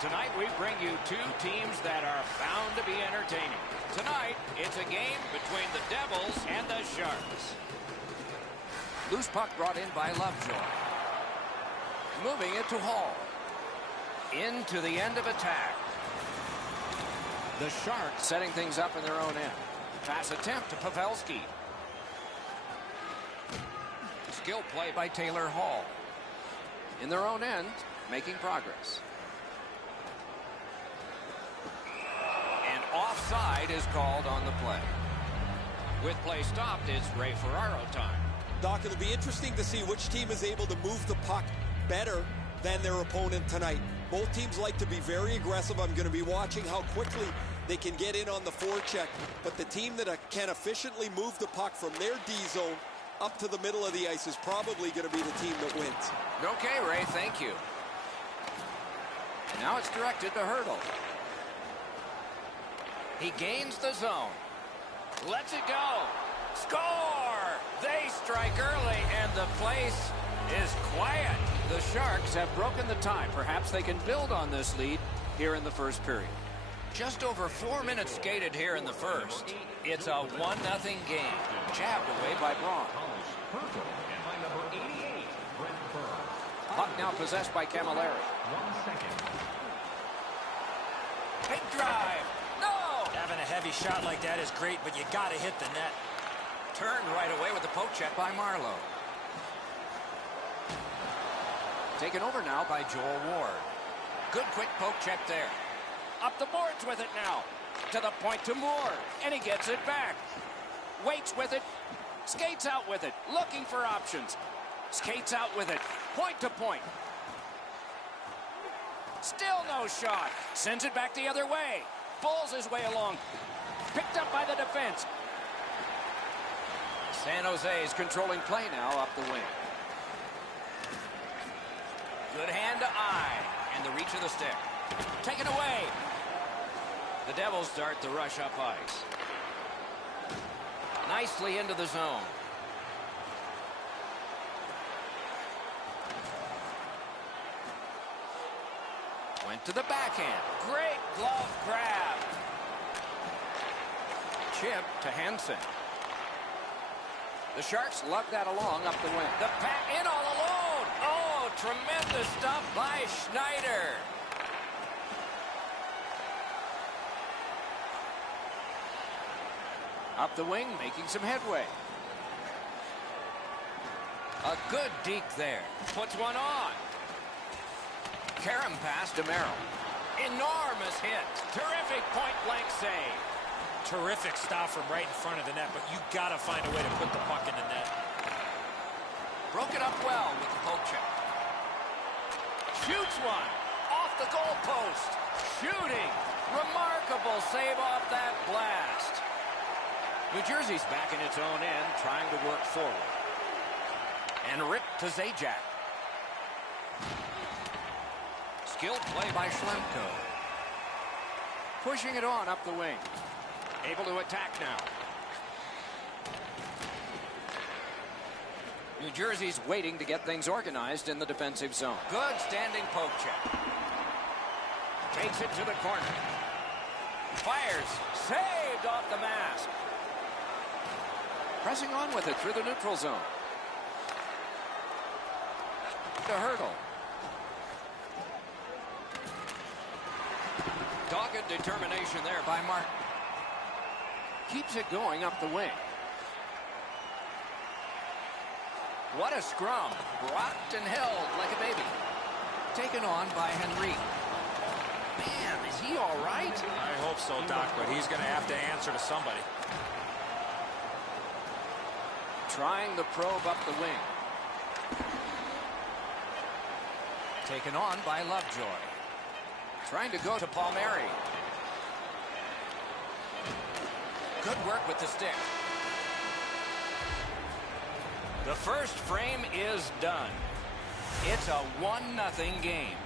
Tonight we bring you two teams that are found to be entertaining. Tonight, it's a game between the Devils and the Sharks. Loose puck brought in by Lovejoy. Moving it to Hall. Into the end of attack. The Sharks setting things up in their own end. Pass attempt to Pavelski. Skill play by Taylor Hall. In their own end, making progress. And offside is called on the play. With play stopped, it's Ray Ferraro time. Doc, it'll be interesting to see which team is able to move the puck better than their opponent tonight. Both teams like to be very aggressive. I'm going to be watching how quickly they can get in on the forecheck. But the team that can efficiently move the puck from their D zone up to the middle of the ice is probably going to be the team that wins. Okay, Ray, thank you. And now it's directed to Hurdle. He gains the zone. Lets it go. Score! They strike early, and the place is quiet. The Sharks have broken the tie. Perhaps they can build on this lead here in the first period. Just over 4 minutes skated here in the first. It's a 1-0 game. Jabbed away by Braun. Puck now possessed by Camilleri. Big drive. No! Having a heavy shot like that is great, but you got to hit the net. Turned right away with the poke check by Marlowe. Taken over now by Joel Ward. Good quick poke check there. Up the boards with it now. To the point to Moore. And he gets it back. Waits with it. Skates out with it. Looking for options. Skates out with it. Point to point. Still no shot. Sends it back the other way. Pulls his way along. Picked up by the defense. San Jose is controlling play now up the wing. Good hand to eye. And the reach of the stick. Taken away. The Devils start the rush up ice. Nicely into the zone. Went to the backhand. Great glove grab. Chip to Hansen. The Sharks lug that along up the wing. The pack in all alone. Oh, tremendous stuff by Schneider. Up the wing, making some headway. A good deke there. Puts one on. Karam pass to Merrill. Enormous hit. Terrific point-blank save. Terrific stop from right in front of the net, but you got to find a way to put the puck in the net. Broke it up well with the poke check. Shoots one. Off the goal post. Shooting. Remarkable save off that blast. New Jersey's back in its own end, trying to work forward. And ripped to Zajac. Skilled play by Schlemko. Pushing it on up the wing. Able to attack now. New Jersey's waiting to get things organized in the defensive zone. Good standing poke check. Takes it to the corner. Fires. Saved off the mask. Pressing on with it through the neutral zone. To Hurdle. Dogged determination there by Martin. Keeps it going up the wing. What a scrum. Rocked and held like a baby. Taken on by Henry. Man, is he all right? I hope so, Doc, but he's going to have to answer to somebody. Trying the probe up the wing. Taken on by Lovejoy. Trying to go to Palmieri. Good work with the stick. The first frame is done. It's a 1-0 game.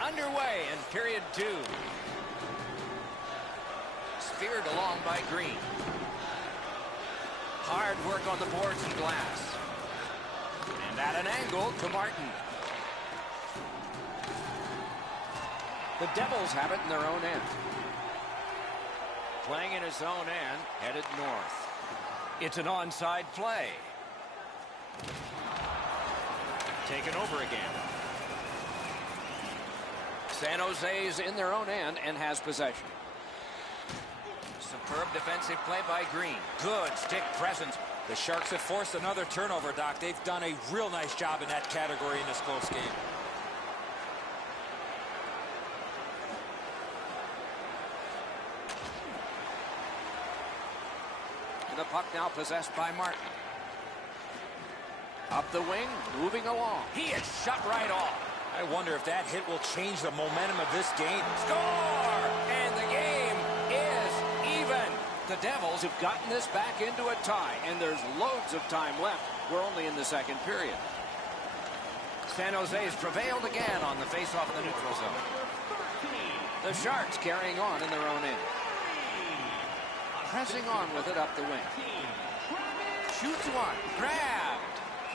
Underway in period 2. cleared along by Green. Hard work on the boards and glass. And at an angle to Martin. The Devils have it in their own end. Playing in his own end, headed north. It's an onside play. Taken over again. San Jose's in their own end and has possession. Superb defensive play by Green. Good stick presence. The Sharks have forced another turnover, Doc. They've done a real nice job in that category in this close game. The puck now possessed by Martin. Up the wing, moving along. He is shut right off. I wonder if that hit will change the momentum of this game. Score! And the game is even. The Devils have gotten this back into a tie, and there's loads of time left. We're only in the second period. San Jose's prevailed again on the faceoff in the neutral zone. The Sharks carrying on in their own end. Pressing on with it up the wing. Shoots one. Grabbed.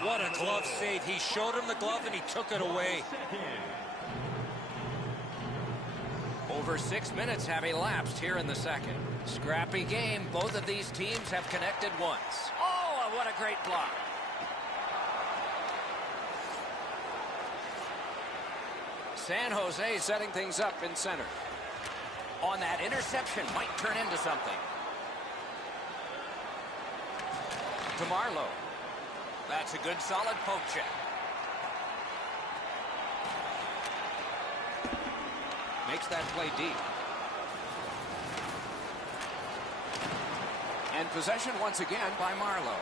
What a glove save. He showed him the glove and he took it away. Over 6 minutes have elapsed here in the second. Scrappy game. Both of these teams have connected once. Oh, what a great block. San Jose setting things up in center. On that interception, might turn into something. To Marlowe. That's a good solid poke check. Makes that play deep. And possession once again by Marlowe.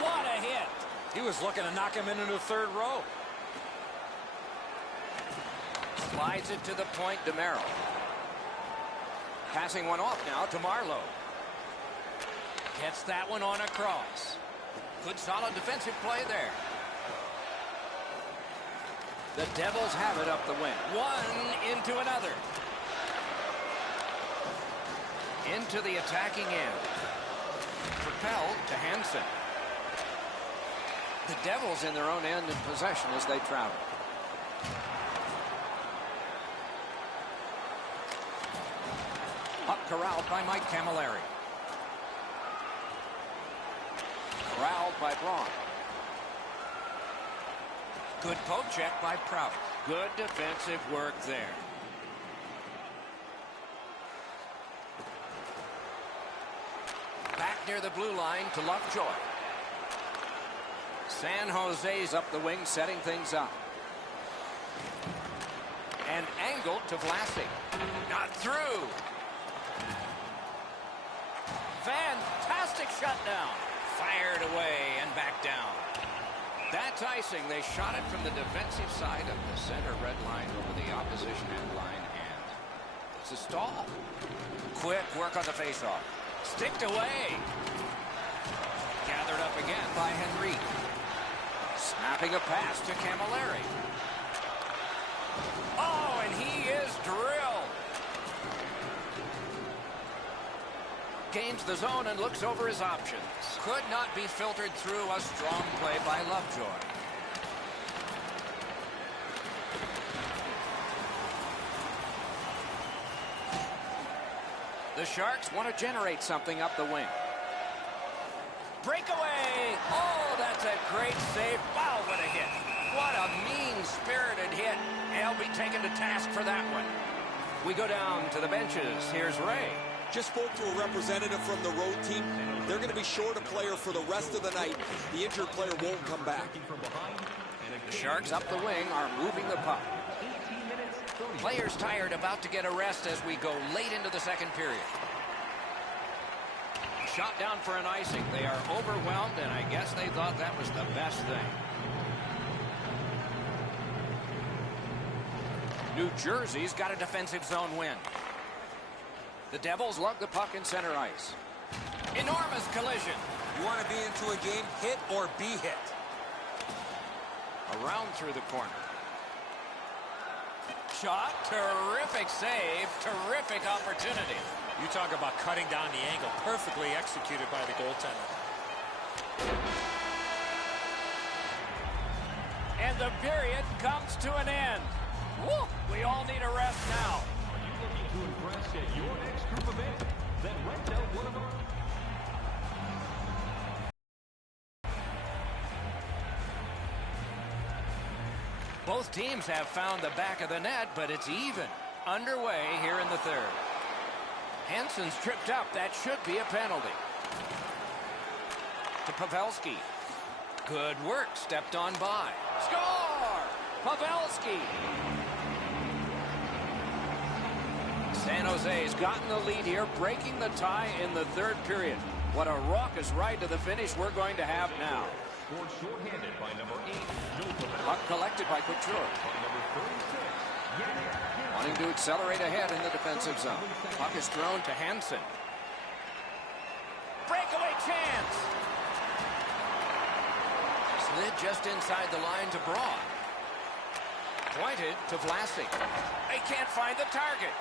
What a hit. He was looking to knock him into the third row. Slides it to the point, DeMero. Passing one off now to Marlowe. Gets that one on across. Good solid defensive play there. The Devils have it up the wing. One into another. Into the attacking end. Propelled to Hansen. The Devils in their own end in possession as they travel. Up corralled by Mike Camilleri. Corralled by Braun. Good poke check by Prout. Good defensive work there. Back near the blue line to Lovejoy. San Jose's up the wing, setting things up. And angled to Vlasic. Not through. Fantastic shutdown. Fired away and back down. That's icing. They shot it from the defensive side of the center red line over the opposition end line, and it's a stall. Quick work on the faceoff. Sticked away. Gathered up again by Henry. Snapping a pass to Camilleri. Oh, and he is drilled. Gains the zone and looks over his options. Could not be filtered through. A strong play by Lovejoy. The Sharks want to generate something up the wing. Breakaway! Oh, that's a great save. Wow, what a hit. What a mean-spirited hit. They'll be taken to task for that one. We go down to the benches. Here's Ray. Just spoke to a representative from the road team. They're going to be short a player for the rest of the night. The injured player won't come back. The Sharks up the wing are moving the puck. Players tired, about to get a rest as we go late into the second period. Shot down for an icing. They are overwhelmed, and I guess they thought that was the best thing. New Jersey's got a defensive zone win. The Devils lug the puck in center ice. Enormous collision. You want to be into a game, hit or be hit. Around through the corner. shot. Terrific save. Terrific opportunity. You talk about cutting down the angle. Perfectly executed by the goaltender. And the period comes to an end. Woo! We all need a rest now. Are you looking to impress at your next group event? Then rent out one of our... Both teams have found the back of the net, but it's even. Underway here in the third. Hansen's tripped up. That should be a penalty. To Pavelski. Good work. Stepped on by. Score! Pavelski! San Jose's gotten the lead here, breaking the tie in the third period. What a raucous ride to the finish we're going to have now. Scored shorthanded by number 8, Joe Pavelski. Puck collected by Couture. By number 36, Wanting to accelerate ahead in the defensive zone. Puck is thrown to Hansen. Breakaway chance! Slid just inside the line to Braun. Pointed to Vlasic. They can't find the target.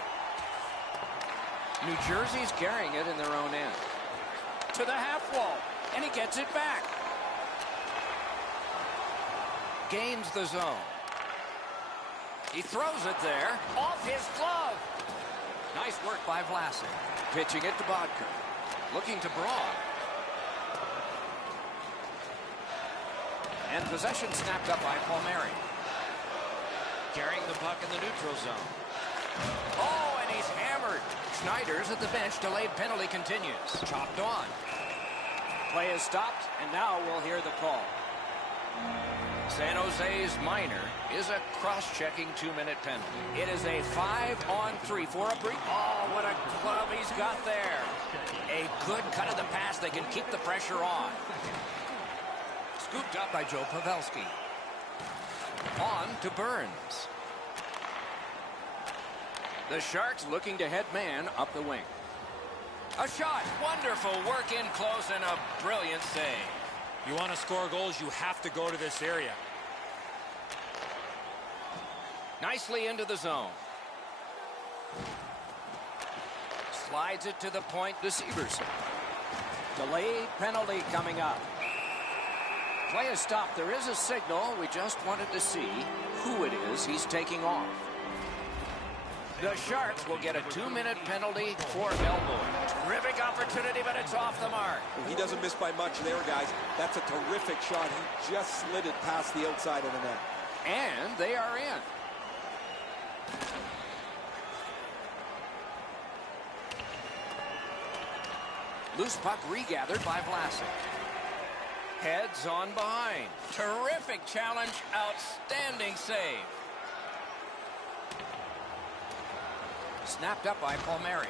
New Jersey's carrying it in their own end. To the half wall, and he gets it back. Gains the zone. He throws it there, off his glove. Nice work by Vlasic. Pitching it to Bodker. Looking to Braun. And possession snapped up by Palmieri. Carrying the puck in the neutral zone. Oh, and he's hammered. Schneider's at the bench. Delayed penalty continues. Chopped on. Play is stopped, and now we'll hear the call. San Jose's minor is a cross-checking 2-minute penalty. It is a 5-on-3 for a break. Oh, what a glove he's got there. A good cut of the pass. They can keep the pressure on. Scooped up by Joe Pavelski. On to Burns. The Sharks looking to head man up the wing. A shot. Wonderful work in close and a brilliant save. You want to score goals, you have to go to this area. Nicely into the zone. Slides it to the point to Severson. Delayed penalty coming up. Play is stopped. There is a signal. We just wanted to see who it is he's taking off. The Sharks will get a 2-minute penalty for elbowing. Terrific opportunity, but it's off the mark. He doesn't miss by much there, guys. That's a terrific shot. He just slid it past the outside of the net. And they are in. Loose puck regathered by Vlasic. Heads on behind. Terrific challenge. Outstanding save. Snapped up by Palmieri.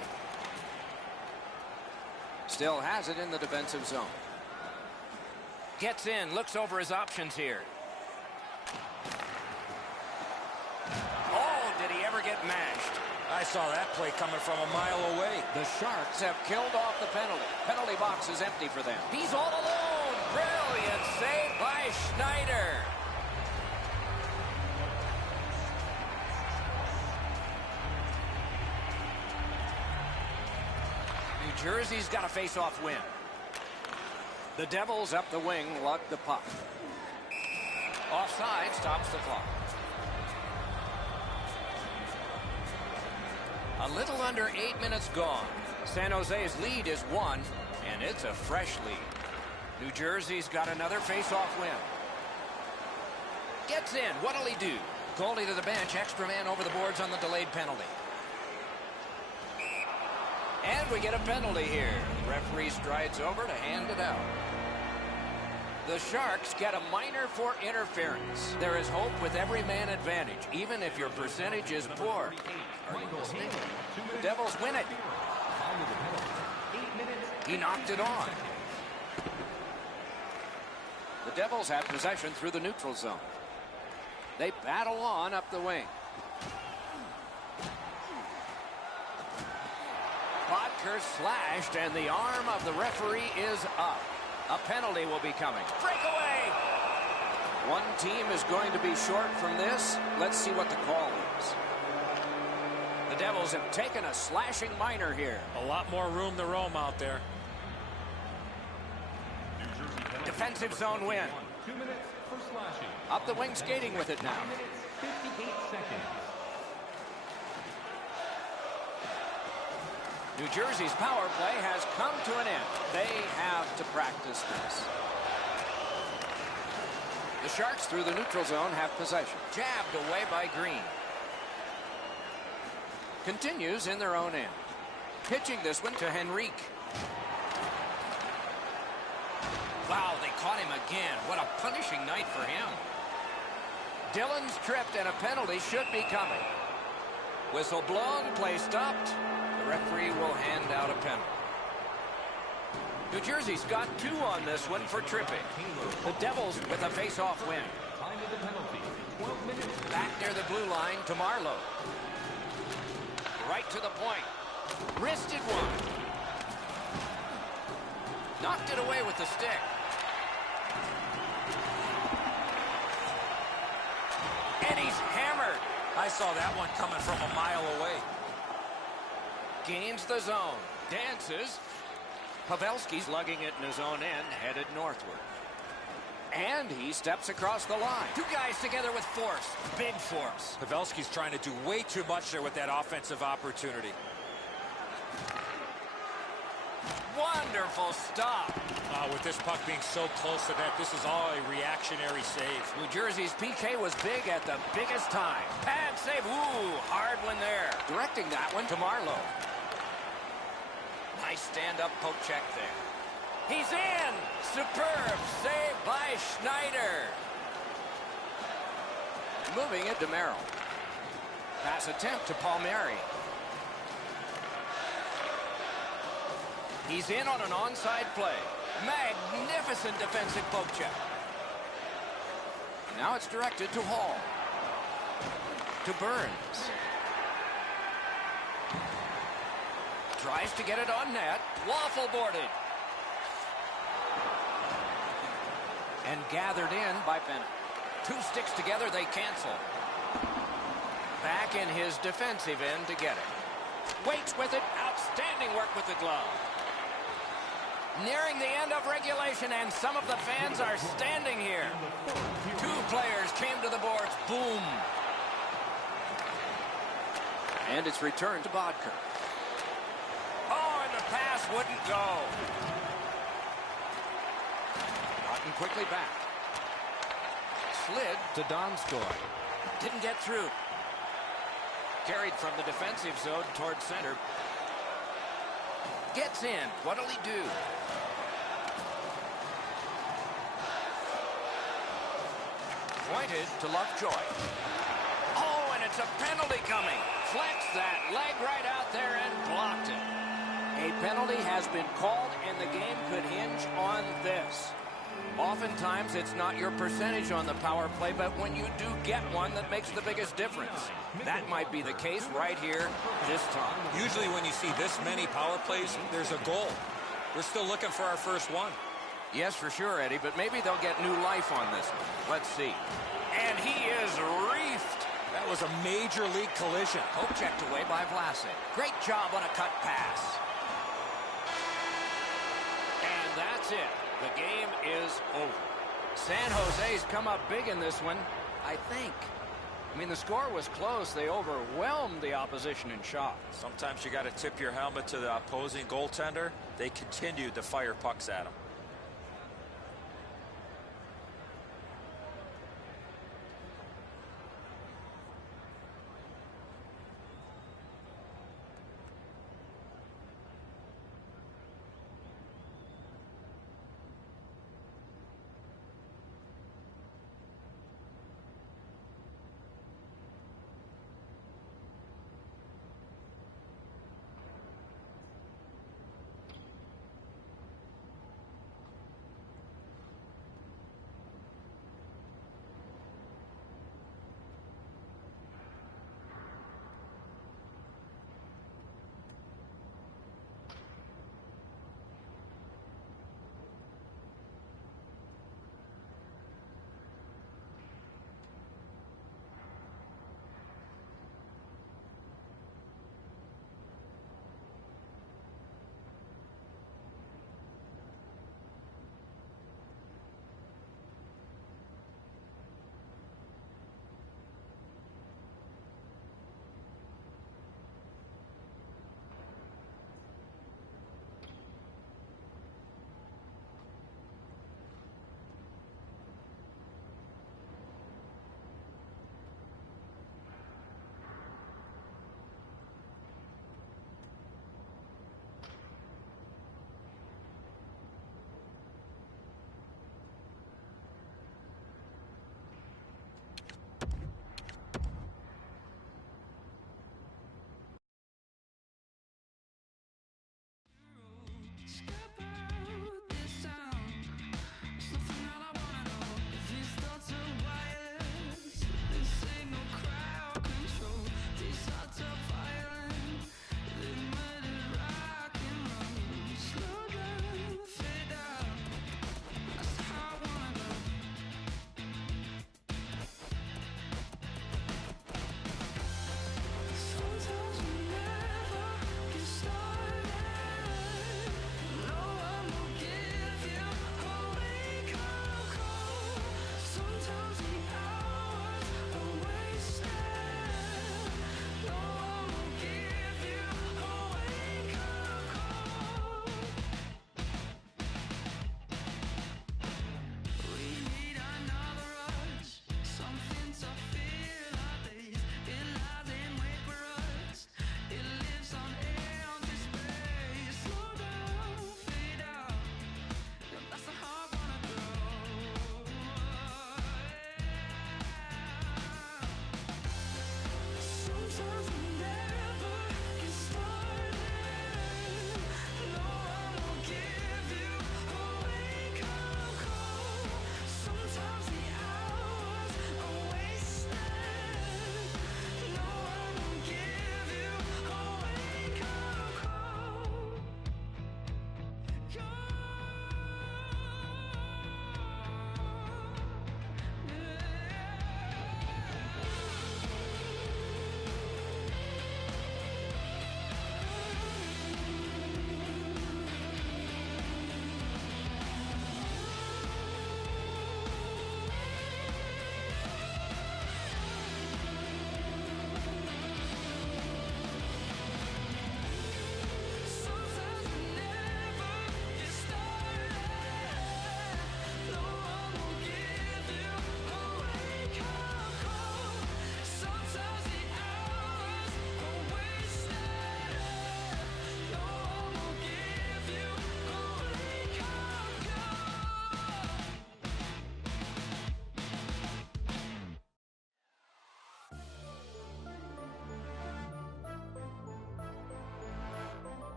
Still has it in the defensive zone. Gets in. Looks over his options here. Oh, did he ever get mashed? I saw that play coming from a mile away. The Sharks have killed off the penalty. Penalty box is empty for them. He's all alone. Brilliant save by Schneider. New Jersey's got a face-off win. The Devils up the wing lug the puck. Offside stops the clock. A little under 8 minutes gone. San Jose's lead is 1, and it's a fresh lead. New Jersey's got another face-off win. Gets in. What'll he do? Goalie to the bench. Extra man over the boards on the delayed penalty. And we get a penalty here. The referee strides over to hand it out. The Sharks get a minor for interference. There is hope with every man advantage, even if your percentage is poor. Are you listening? The Devils win it. He knocked it on. The Devils have possession through the neutral zone. They battle on up the wing. Bodker slashed, and the arm of the referee is up. A penalty will be coming. Breakaway! One team is going to be short from this. Let's see what the call is. The Devils have taken a slashing minor here. A lot more room to roam out there. Defensive zone win. 2 minutes for slashing. Up the wing skating with it now. 2 minutes, 58 seconds. New Jersey's power play has come to an end. They have to practice this. The Sharks through the neutral zone have possession. Jabbed away by Green. Continues in their own end. Pitching this one to Henrique. Wow, they caught him again. What a punishing night for him. Dillon's tripped and a penalty should be coming. Whistle blown, play stopped. The referee will hand out a penalty. New Jersey's got 2 on this one for tripping. The Devils with a face-off win. Time of the penalty, 12 minutes. Back near the blue line to Marlowe. Right to the point. Wristed one. Knocked it away with the stick. And he's hammered. I saw that one coming from a mile away. Gains the zone. Dances. Pavelski's lugging it in his own end, headed northward. And he steps across the line. 2 guys together with force. Big force. Pavelski's trying to do way too much there with that offensive opportunity. Wonderful stop. With this puck being so close to that, this is all a reactionary save. New Jersey's PK was big at the biggest time. Pad save. Ooh, hard one there. Directing that one to Marlowe. Nice stand-up poke check there. He's in! Superb save by Schneider. Moving it to Merrill. Pass attempt to Palmieri. He's in on an onside play. Magnificent defensive poke check. Now it's directed to Hall. To Burns. Tries to get it on net. Waffle boarded. And gathered in by Bennett. 2 sticks together, they cancel. Back in his defensive end to get it. Waits with it. Outstanding work with the glove. Nearing the end of regulation, and some of the fans are standing here. 2 players came to the boards. Boom. And it's returned to Bodker. Oh, and the pass wouldn't go. Rotten quickly back. Slid to Donskoy. Didn't get through. Carried from the defensive zone toward center. Gets in. What'll he do? Pointed to Lovejoy. Oh, and it's a penalty coming. Flexed that leg right out there and blocked it. A penalty has been called, and the game could hinge on this. Oftentimes, it's not your percentage on the power play, but when you do get one, that makes the biggest difference. That might be the case right here this time. Usually when you see this many power plays, there's a goal. We're still looking for our first one. Yes, for sure, Eddie, but maybe they'll get new life on this one. Let's see. And he is reefed. That was a major league collision. Poke checked away by Vlasic. Great job on a cut pass. And that's it. The game is over. San Jose's come up big in this one, I think. I mean, the score was close. They overwhelmed the opposition in shots. Sometimes you got to tip your helmet to the opposing goaltender. They continued to fire pucks at him.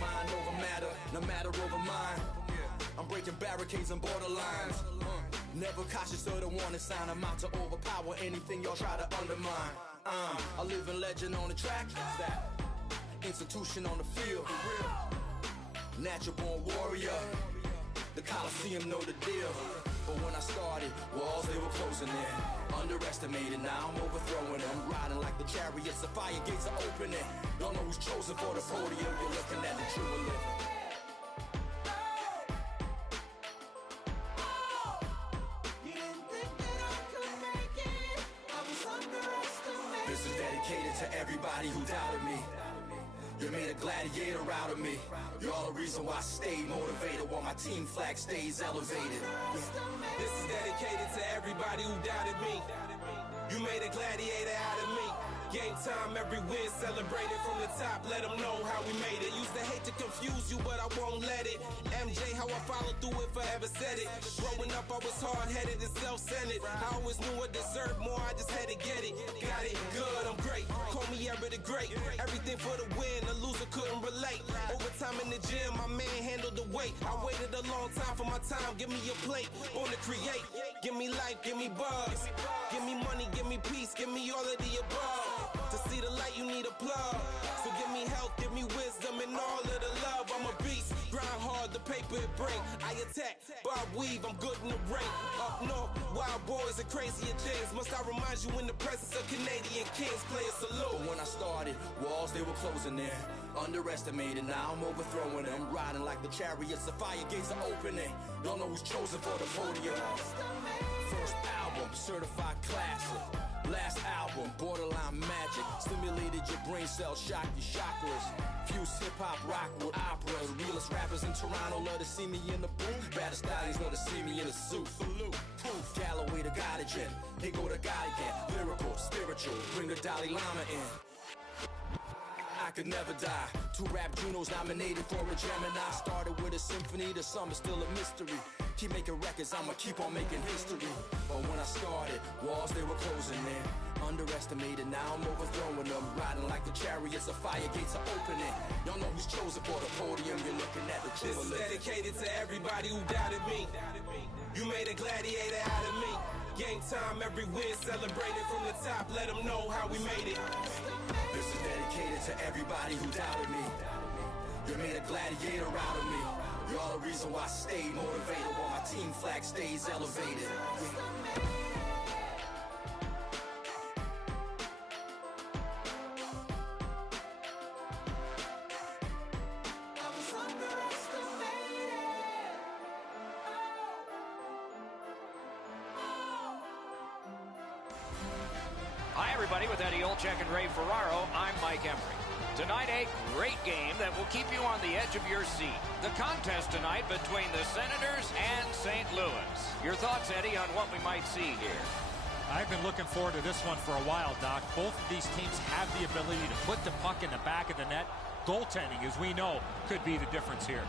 Mind over matter, no matter over mind. I'm breaking barricades and borderlines. Never cautious of the warning sign. I'm out to overpower anything y'all try to undermine. A living legend on the track. Institution on the field. Natural born warrior. The Coliseum know the deal. But when I started, walls they were closing in. Underestimated, now I'm overthrowing them. Riding like the chariots, the fire gates are opening. Don't know who's chosen for the podium. You're looking at the true living. This is dedicated to everybody who doubted me. You made a gladiator out of me. You're all the reason why I stay motivated while my team flag stays elevated. This is dedicated to everybody who doubted me. You made a gladiator out of me. Game time, every win celebrated from the top. Let them know how we made it. Used to hate to confuse you, but I won't let it. MJ, how I followed through if I ever said it. Growing up, I was hard-headed and self-centered. I always knew I deserved more, I just had to get it. Got it, good, I'm great. Call me ever the great. Everything for the win, a loser couldn't relate. Overtime in the gym, my man handled the weight. I waited a long time for my time, give me a plate. Born to create, give me life, give me buzz. Give me money, give me peace, give me all of the above. To see the light, you need a plug. So give me health, give me wisdom, and all of the love. I'm a beast, grind hard, the paper it bring. I attack, bob weave, I'm good in the ring. Up north, wild boys and crazier things. Must I remind you in the presence of Canadian kings? Play a salute. But when I started, walls they were closing in. Underestimated, now I'm overthrowing them. Riding like the chariots, the fire gates are opening. Don't know who's chosen for the podium. First album, certified classic. Last album, borderline magic. Stimulated your brain cells, shocked your chakras. Fuse hip-hop, rock with opera. The realest rappers in Toronto love to see me in the booth. Baddest stallions love to see me in a suit. Salute, proof, Galloway the God again. Here go the God again. Lyrical, spiritual, bring the Dalai Lama in. I could never die. 2 rap Junos nominated for a Gemini. Started with a symphony, the sum is still a mystery. Keep making records, I'ma keep on making history. But when I started, walls they were closing in. Underestimated, now I'm overthrowing them. Riding like the chariots, the fire gates are opening. Y'all know who's chosen for the podium. You're looking at the true. This is dedicated to everybody who doubted me. You made a gladiator out of me. Game time, every win celebrated from the top. Let them know how we made it. This is dedicated to everybody who doubted me. You made a gladiator out of me. You're all the reason why I stay motivated while my team flag stays elevated. Hi, everybody. With Eddie Olczyk and Ray Ferraro, I'm Mike Embry. Tonight, a great game that will keep you on the edge of your seat. The contest tonight between the Senators and St. Louis. Your thoughts, Eddie, on what we might see here? I've been looking forward to this one for a while, Doc. Both of these teams have the ability to put the puck in the back of the net. Goaltending, as we know, could be the difference here.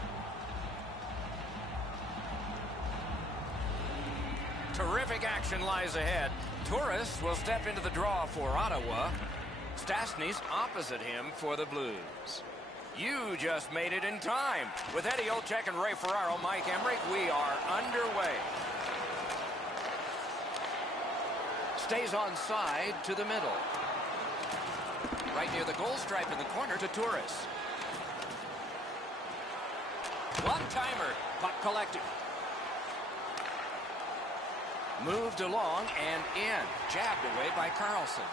Terrific action lies ahead. Turris will step into the draw for Ottawa. Stastny's opposite him for the Blues. You just made it in time. With Eddie Olczyk and Ray Ferraro, Mike Embry, we are underway. Stays on side to the middle. Right near the goal stripe in the corner to Turris. One-timer. Puck collected. Moved along and in. Jabbed away by Carlson.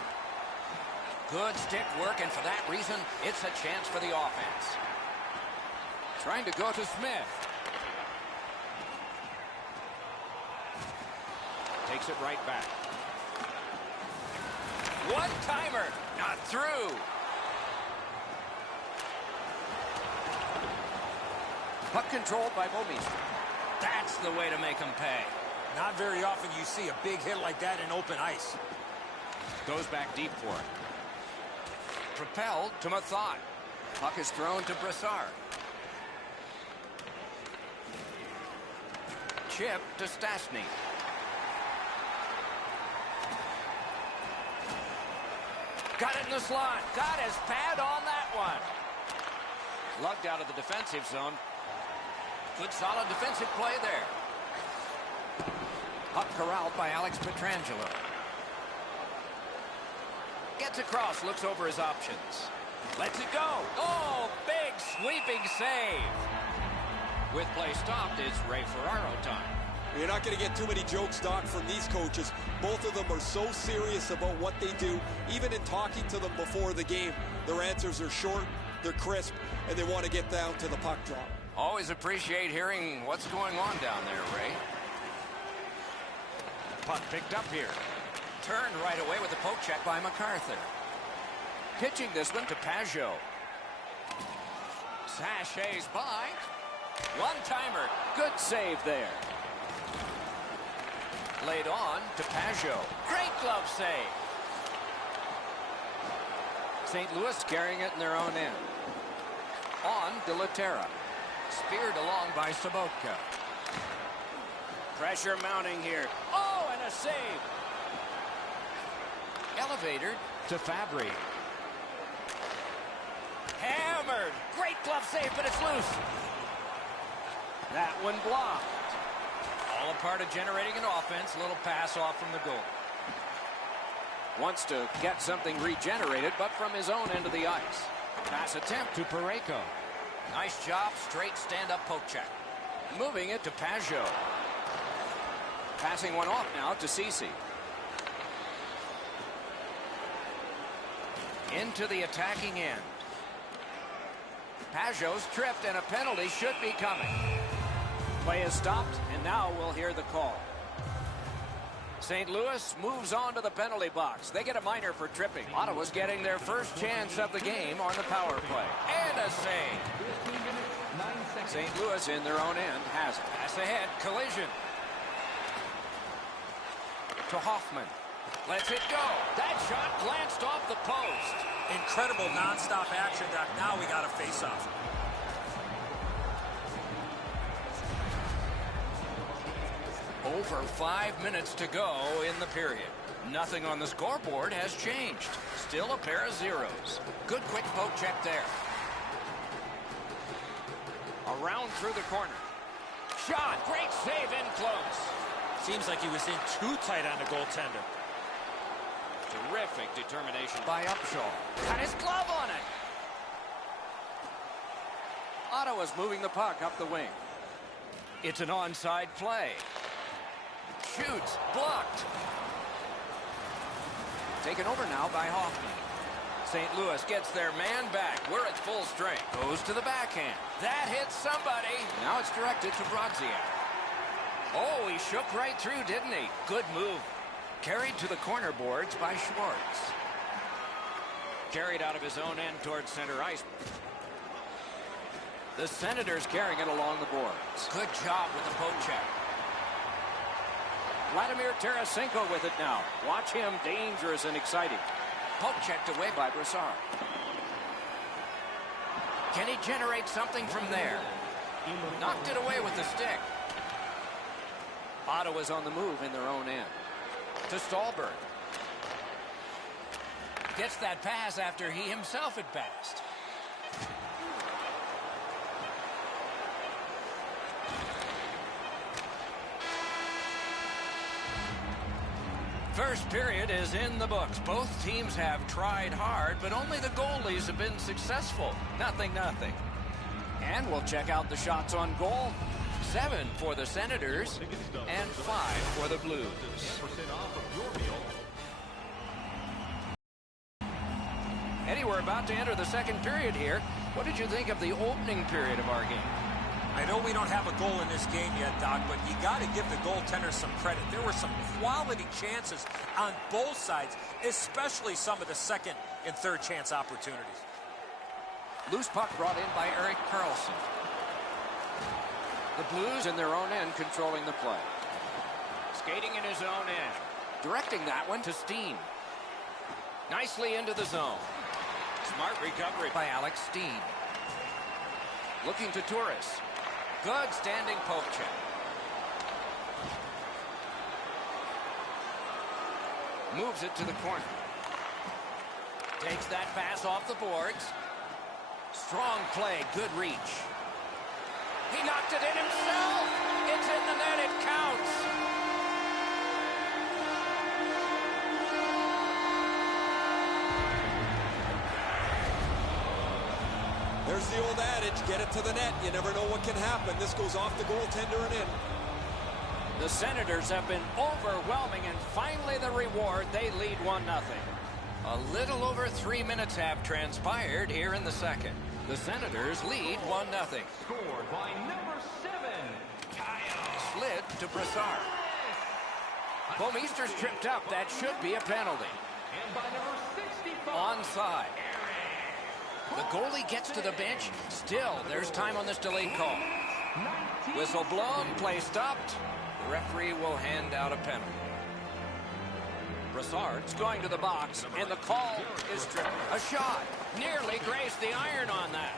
Good stick work, and for that reason, it's a chance for the offense. Trying to go to Smith. Takes it right back. One-timer. Not through. Puck controlled by Bouwmeester. That's the way to make him pay. Not very often you see a big hit like that in open ice. Goes back deep for it. Propelled to Mathot. Puck is thrown to Brassard. Chip to Stastny. Got it in the slot. Got his pad on that one. Lugged out of the defensive zone. Good solid defensive play there. Puck corralled by Alex Pietrangelo. Gets across, looks over his options. Lets it go. Oh, big sweeping save. With play stopped, it's Ray Ferraro time. You're not going to get too many jokes, Doc, from these coaches. Both of them are so serious about what they do. Even in talking to them before the game, their answers are short, they're crisp, and they want to get down to the puck drop. Always appreciate hearing what's going on down there, Ray. Puck picked up here. Turned right away with the poke check by MacArthur. Pitching this one to Pajot. Sashays by. One-timer. Good save there. Laid on to Pajot. Great glove save. St. Louis carrying it in their own end. On De La Terra. Speared along by Sobotka. Pressure mounting here. Oh, and a save. Elevator to Fabry. Hammered. Great glove save, but it's loose. That one blocked. All a part of generating an offense. A little pass off from the goal. Wants to get something regenerated, but from his own end of the ice. Pass attempt to Parayko. Nice job. Straight stand-up poke check. Moving it to Pajot. Passing one off now to Ceci. Into the attacking end. Pajot's tripped, and a penalty should be coming. Play is stopped, and now we'll hear the call. St. Louis moves on to the penalty box. They get a minor for tripping. Ottawa's getting their first chance of the game on the power play. And a save. St. Louis in their own end has it. Pass ahead. Collision. To Hoffman. Lets it go. That shot glanced off the post. Incredible nonstop action, Doc. Now we got a face-off. Over 5 minutes to go in the period. Nothing on the scoreboard has changed. Still a pair of zeros. Good quick poke check there. Around through the corner. Shot. Great save in close. Seems like he was in too tight on the goaltender. Terrific determination by Upshaw. Got his glove on it. Ottawa's moving the puck up the wing. It's an onside play. Shoots. Blocked. Taken over now by Hoffman. St. Louis gets their man back. We're at full strength. Goes to the backhand. That hits somebody. Now it's directed to Brodziak. Oh, he shook right through, didn't he? Good move. Carried to the corner boards by Schwartz. Carried out of his own end towards center ice. The Senators carrying it along the boards. Good job with the poke check. Vladimir Tarasenko with it now. Watch him, dangerous and exciting. Poke checked away by Brassard. Can he generate something from there? Knocked it away with the stick. Ottawa's on the move in their own end. To Stallberg. Gets that pass after he himself had passed. First period is in the books. Both teams have tried hard, but only the goalies have been successful. Nothing. And we'll check out the shots on goal. 7 for the Senators and 5 for the Blues. Eddie, we're about to enter the second period here. What did you think of the opening period of our game? I know we don't have a goal in this game yet, Doc, but you got to give the goaltender some credit. There were some quality chances on both sides, especially some of the second and third chance opportunities. Loose puck brought in by Erik Karlsson. The Blues in their own end controlling the play. Skating in his own end. Directing that one to Steen. Nicely into the zone. Smart recovery by Alex Steen. Looking to Turris. Good standing poke check. Moves it to the corner. Takes that pass off the boards. Strong play, good reach. He knocked it in himself. It's in the net, it counts. There's the old adage, get it to the net. You never know what can happen. This goes off the goaltender and in. The Senators have been overwhelming, and finally the reward. They lead 1-0. A little over 3 minutes have transpired here in the second. The Senators lead 1-0. Scored by number 7, Kyle. Slid to Brassard. Bouwmeester's tripped up. That should be a penalty. And by number 65, Onside. The goalie gets to the bench. Still, there's time on this delayed call. Whistle blown, play stopped. The referee will hand out a penalty. Brassard's going to the box, and the call is stripped. A shot. Nearly grazed the iron on that.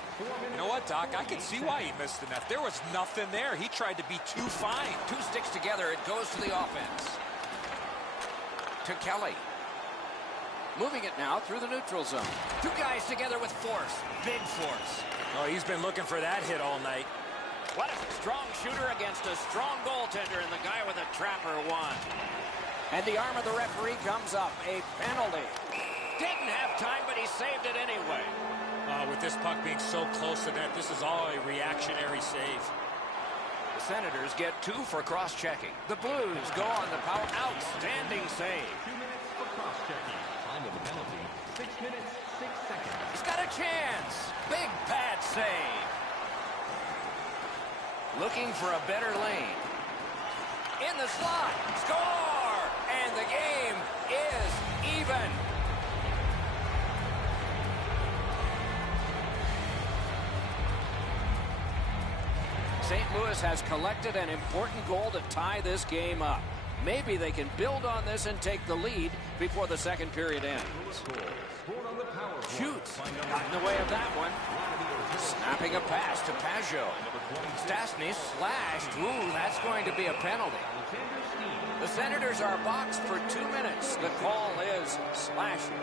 You know what, Doc? I can see why he missed the net. There was nothing there. He tried to be too fine. 2 sticks together. It goes to the offense. To Kelly. Moving it now through the neutral zone. 2 guys together with force. Big force. Oh, he's been looking for that hit all night. What a strong shooter against a strong goaltender, and the guy with a trapper won. And the arm of the referee comes up. A penalty. Didn't have time, but he saved it anyway. With this puck being so close to net, this is all a reactionary save. The Senators get 2 for cross-checking. The Blues go on the power. Outstanding save. 2 minutes for cross-checking. Time of the penalty, 6 minutes, 6 seconds. He's got a chance. Big pad save. Looking for a better lane. In the slot. Score! And the game is even. St. Louis has collected an important goal to tie this game up. Maybe they can build on this and take the lead before the second period ends. Shoots. Got in the way of that one. Snapping a pass to Pajot. Stastny slashed. Ooh, that's going to be a penalty. The Senators are boxed for 2 minutes. The call is slashing.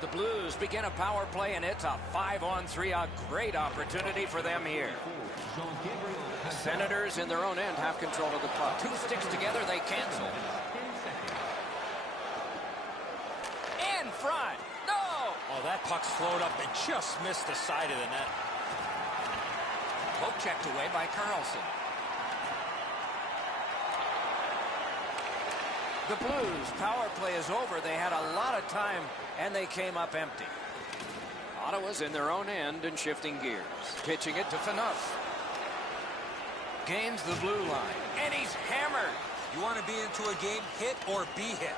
The Blues begin a power play, and it's a 5-on-3. A great opportunity for them here. The Senators in their own end have control of the puck. 2 sticks together, they cancel. In front. No! Oh, that puck slowed up and just missed the side of the net. Poke checked away by Carlson. The Blues power play is over. They had a lot of time, and they came up empty. Ottawa's in their own end and shifting gears. Pitching it to Phaneuf. Gains the blue line, and he's hammered. You want to be into a game, hit or be hit.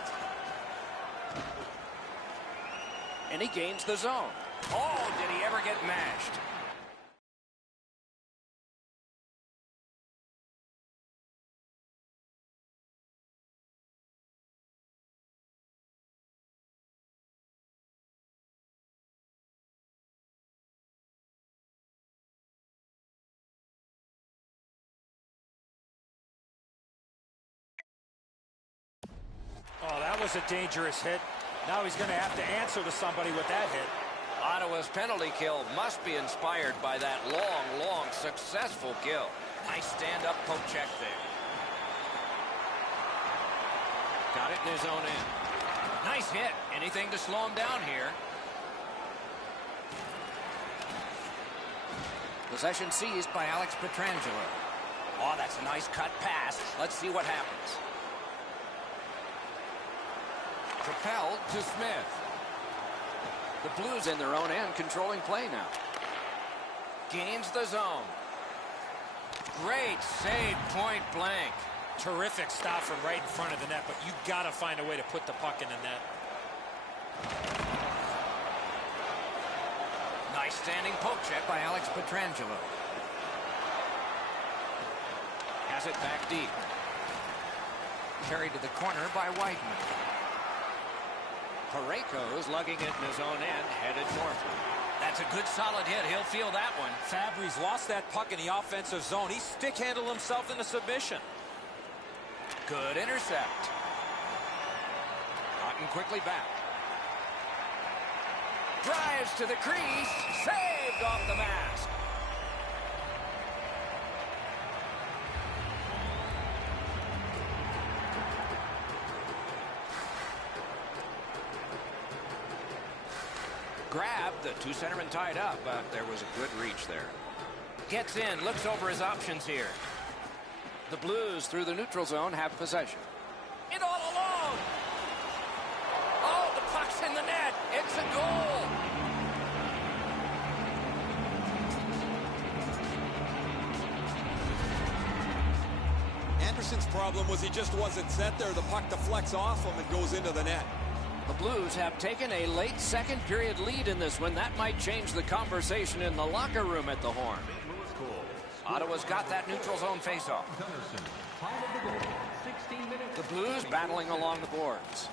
And he gains the zone. Oh, did he ever get mashed? Oh, that was a dangerous hit. Now he's going to have to answer to somebody with that hit. Ottawa's penalty kill must be inspired by that long, successful kill. Nice stand-up poke check there. Got it in his own end. Nice hit. Anything to slow him down here. Possession seized by Alex Pietrangelo. Oh, that's a nice cut pass. Let's see what happens. Propelled to Smith. The Blues in their own end controlling play now. Gains the zone. Great save, point blank. Terrific stop from right in front of the net, but you got to find a way to put the puck in the net. Nice standing poke check by Alex Pietrangelo. Has it back deep. Carried to the corner by Whiteman. Parayko's lugging it in his own end, headed northward. That's a good solid hit. He'll feel that one. Fabry's lost that puck in the offensive zone. He stick-handled himself into submission. Good intercept. Cotton quickly back. Drives to the crease. Saved off the mask. Grabbed, the two centermen tied up, but there was a good reach there. Gets in, looks over his options here. The Blues through the neutral zone have possession. It all alone. Oh, the puck's in the net. It's a goal. Anderson's problem was he just wasn't set there. The puck deflects off him and goes into the net. The Blues have taken a late second period lead in this one. That might change the conversation in the locker room at the Horn. Ottawa's got that neutral zone faceoff. The Blues battling along the boards.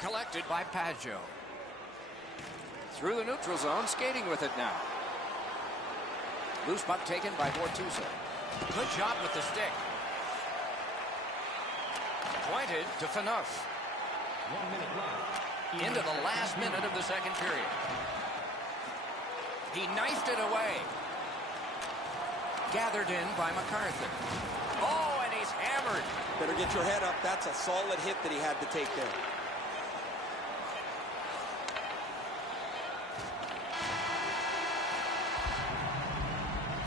Collected by Paggio. Through the neutral zone, skating with it now. Loose puck taken by Bortuzzo. Good job with the stick. Pointed to Phaneuf. 1 minute left. Into the last minute of the second period. He knifed it away. Gathered in by MacArthur. Oh, and he's hammered. Better get your head up. That's a solid hit that he had to take there.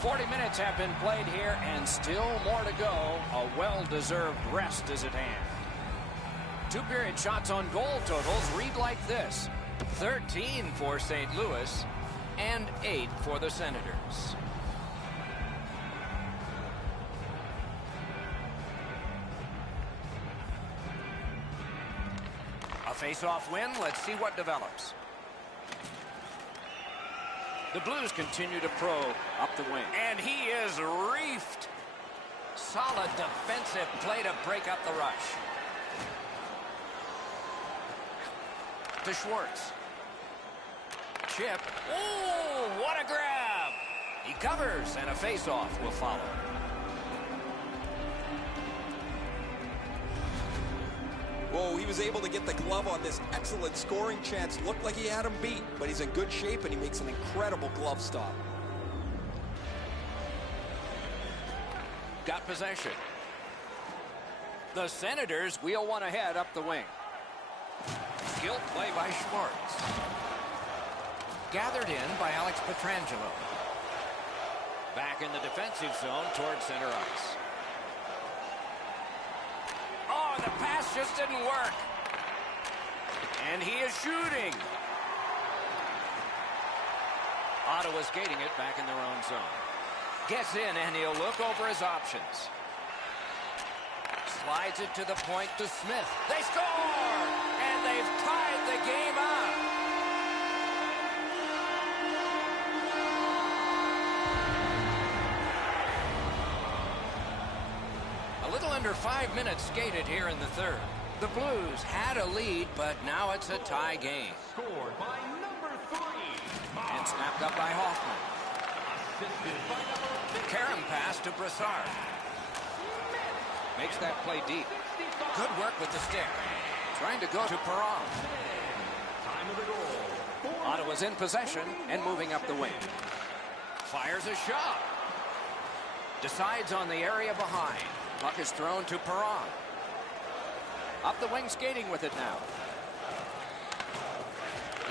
.40 minutes have been played here, and still more to go. A well-deserved rest is at hand. Two-period shots on goal totals read like this: 13 for St. Louis and 8 for the Senators. A face-off win. Let's see what develops. The Blues continue to probe up the wing. And he is reefed. Solid defensive play to break up the rush. To Schwartz. Chip. Oh, what a grab. He covers, and a face-off will follow. Whoa, he was able to get the glove on this excellent scoring chance. Looked like he had him beat, but he's in good shape, and he makes an incredible glove stop. Got possession. The Senators wheel one ahead up the wing. Skilled play by Schwartz. Gathered in by Alex Pietrangelo. Back in the defensive zone towards center ice. Oh, the pass just didn't work. And he is shooting. Ottawa's skating it back in their own zone. Gets in, and he'll look over his options. Slides it to the point to Smith. They score! And they've tied the game up. A little under 5 minutes skated here in the third. The Blues had a lead, but now it's a tie game. Scored by number 3. And snapped up by Hoffman. Assisted by number 50. Karam pass to Brassard. Makes that play deep. Good work with the stick. Trying to go to Perron. Time of the goal. Ottawa's in possession and moving up the wing. Fires a shot. Decides on the area behind. Puck is thrown to Perron. Up the wing skating with it now.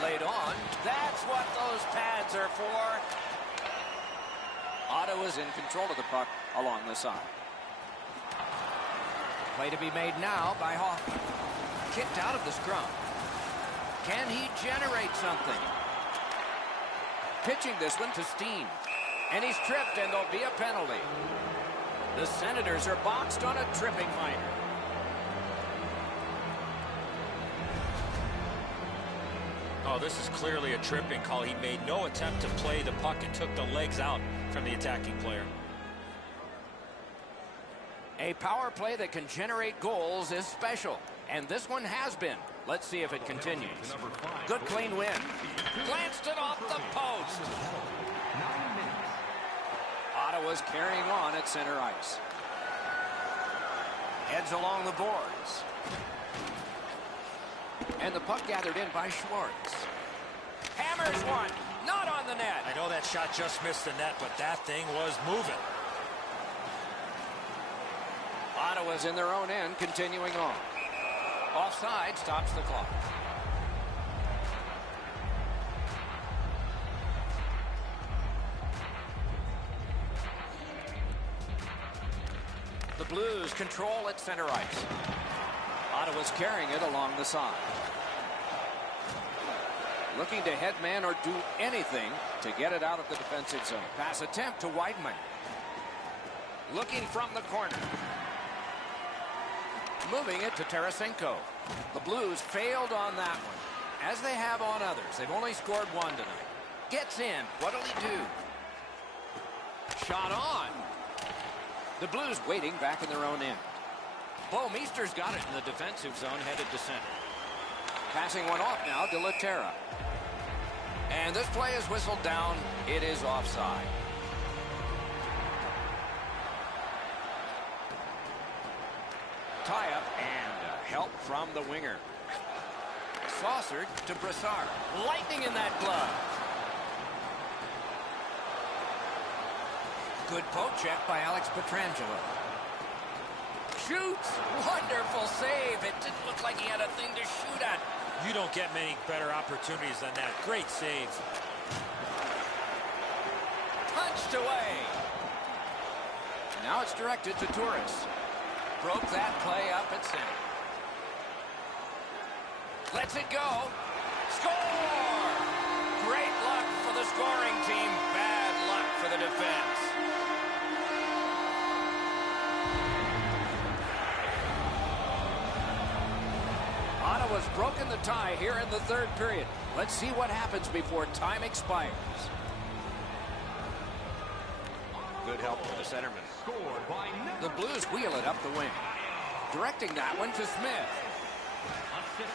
Laid on. That's what those pads are for. Ottawa's in control of the puck along the side. Play to be made now by Hoffman. Kicked out of the scrum. Can he generate something? Pitching this one to Steen. And he's tripped, and there'll be a penalty. The Senators are boxed on a tripping minor. Oh, this is clearly a tripping call. He made no attempt to play the puck and took the legs out from the attacking player. A power play that can generate goals is special, and this one has been. Let's see if it continues. Good clean win. Glanced it off the post. 9 minutes. Ottawa's carrying on at center ice. Heads along the boards. And the puck gathered in by Schwartz. Hammers one. Not on the net. I know that shot just missed the net, but that thing was moving. Ottawa's in their own end, continuing on. Offside stops the clock. The Blues control at center ice. Ottawa's carrying it along the side. Looking to headman or do anything to get it out of the defensive zone. Pass attempt to Weidman. Looking from the corner. Moving it to Tarasenko. The Blues failed on that one, as they have on others. They've only scored one tonight. Gets in. What'll he do? Shot on. The Blues waiting back in their own end. Meester's got it in the defensive zone, headed to center. Passing one off now to Laterra. And this play is whistled down. It is offside. Tie-up and help from the winger. Saucered to Brassard. Lightning in that glove. Good poke check by Alex Pietrangelo. Shoots. Wonderful save. It didn't look like he had a thing to shoot at. You don't get many better opportunities than that. Great save. Punched away. Now it's directed to Turris. Broke that play up at center. Lets it go. Score! Great luck for the scoring team. Bad luck for the defense. Ottawa's broken the tie here in the third period. Let's see what happens before time expires. Good help from the centerman. The Blues wheel it up the wing. Directing that one to Smith.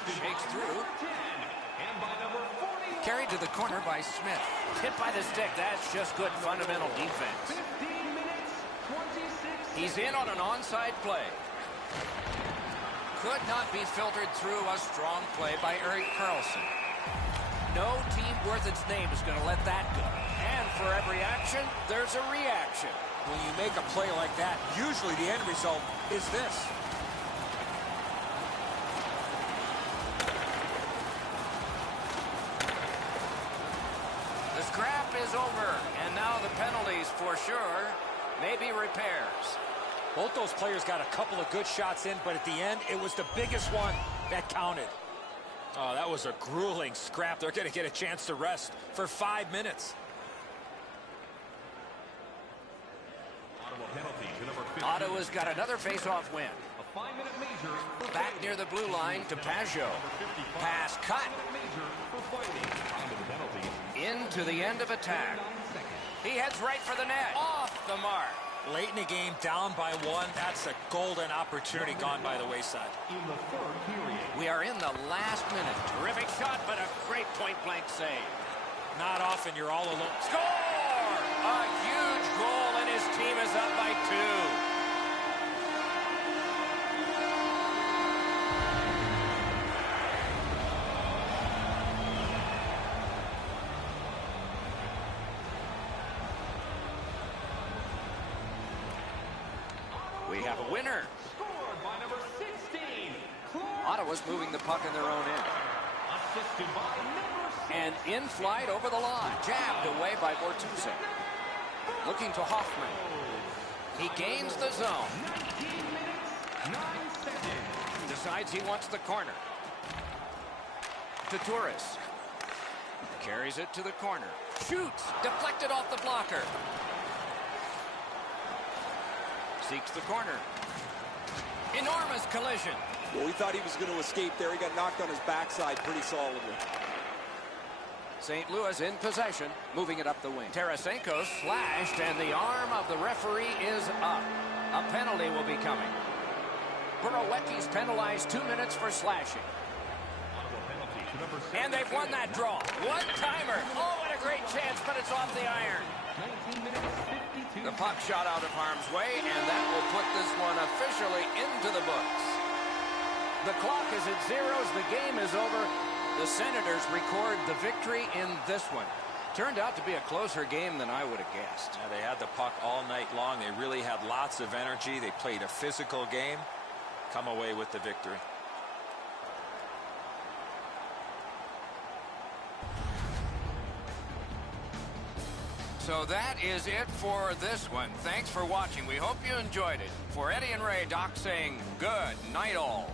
Shakes through. Carried to the corner by Smith. Hit by the stick. That's just good fundamental defense. He's in on an onside play. Could not be filtered through a strong play by Erik Karlsson. No team worth its name is going to let that go. And for every action, there's a reaction. When you make a play like that, usually the end result is this. The scrap is over, and now the penalties for sure. Maybe repairs. Both those players got a couple of good shots in, but at the end, it was the biggest one that counted. Oh, that was a grueling scrap. They're going to get a chance to rest for 5 minutes. Ottawa's got another face-off win. Back near the blue line to Pajot. Pass cut. Into the end of attack. He heads right for the net. Off the mark. Late in the game, down by one. That's a golden opportunity gone by the wayside. We are in the last minute. Terrific shot, but a great point-blank save. Not often you're all alone. Score! A huge goal, and his team is up by 2. We have a winner. Scored by number 16. Ottawa's moving the puck in their own end. Assisted by number 6. And in flight over the line. Jabbed away by Bortuzzo. Looking to Hoffman. He gains the zone. 19 minutes, 9 seconds. Decides he wants the corner. To Turris. Carries it to the corner. Shoots. Deflected off the blocker. Seeks the corner. Enormous collision. Well, we thought he was going to escape there. He got knocked on his backside pretty solidly. St. Louis in possession, moving it up the wing. Tarasenko slashed, and the arm of the referee is up. A penalty will be coming. Borowecki's penalized 2 minutes for slashing. And they've won that draw. One-timer. Oh, what a great chance, but it's off the iron. 19 minutes, 52. The puck shot out of harm's way, and that will put this one officially into the books. The clock is at zeros. The game is over. The Senators record the victory in this one. Turned out to be a closer game than I would have guessed. Yeah, they had the puck all night long. They really had lots of energy. They played a physical game. Come away with the victory. So that is it for this one. Thanks for watching. We hope you enjoyed it. For Eddie and Ray, Doc saying good night all.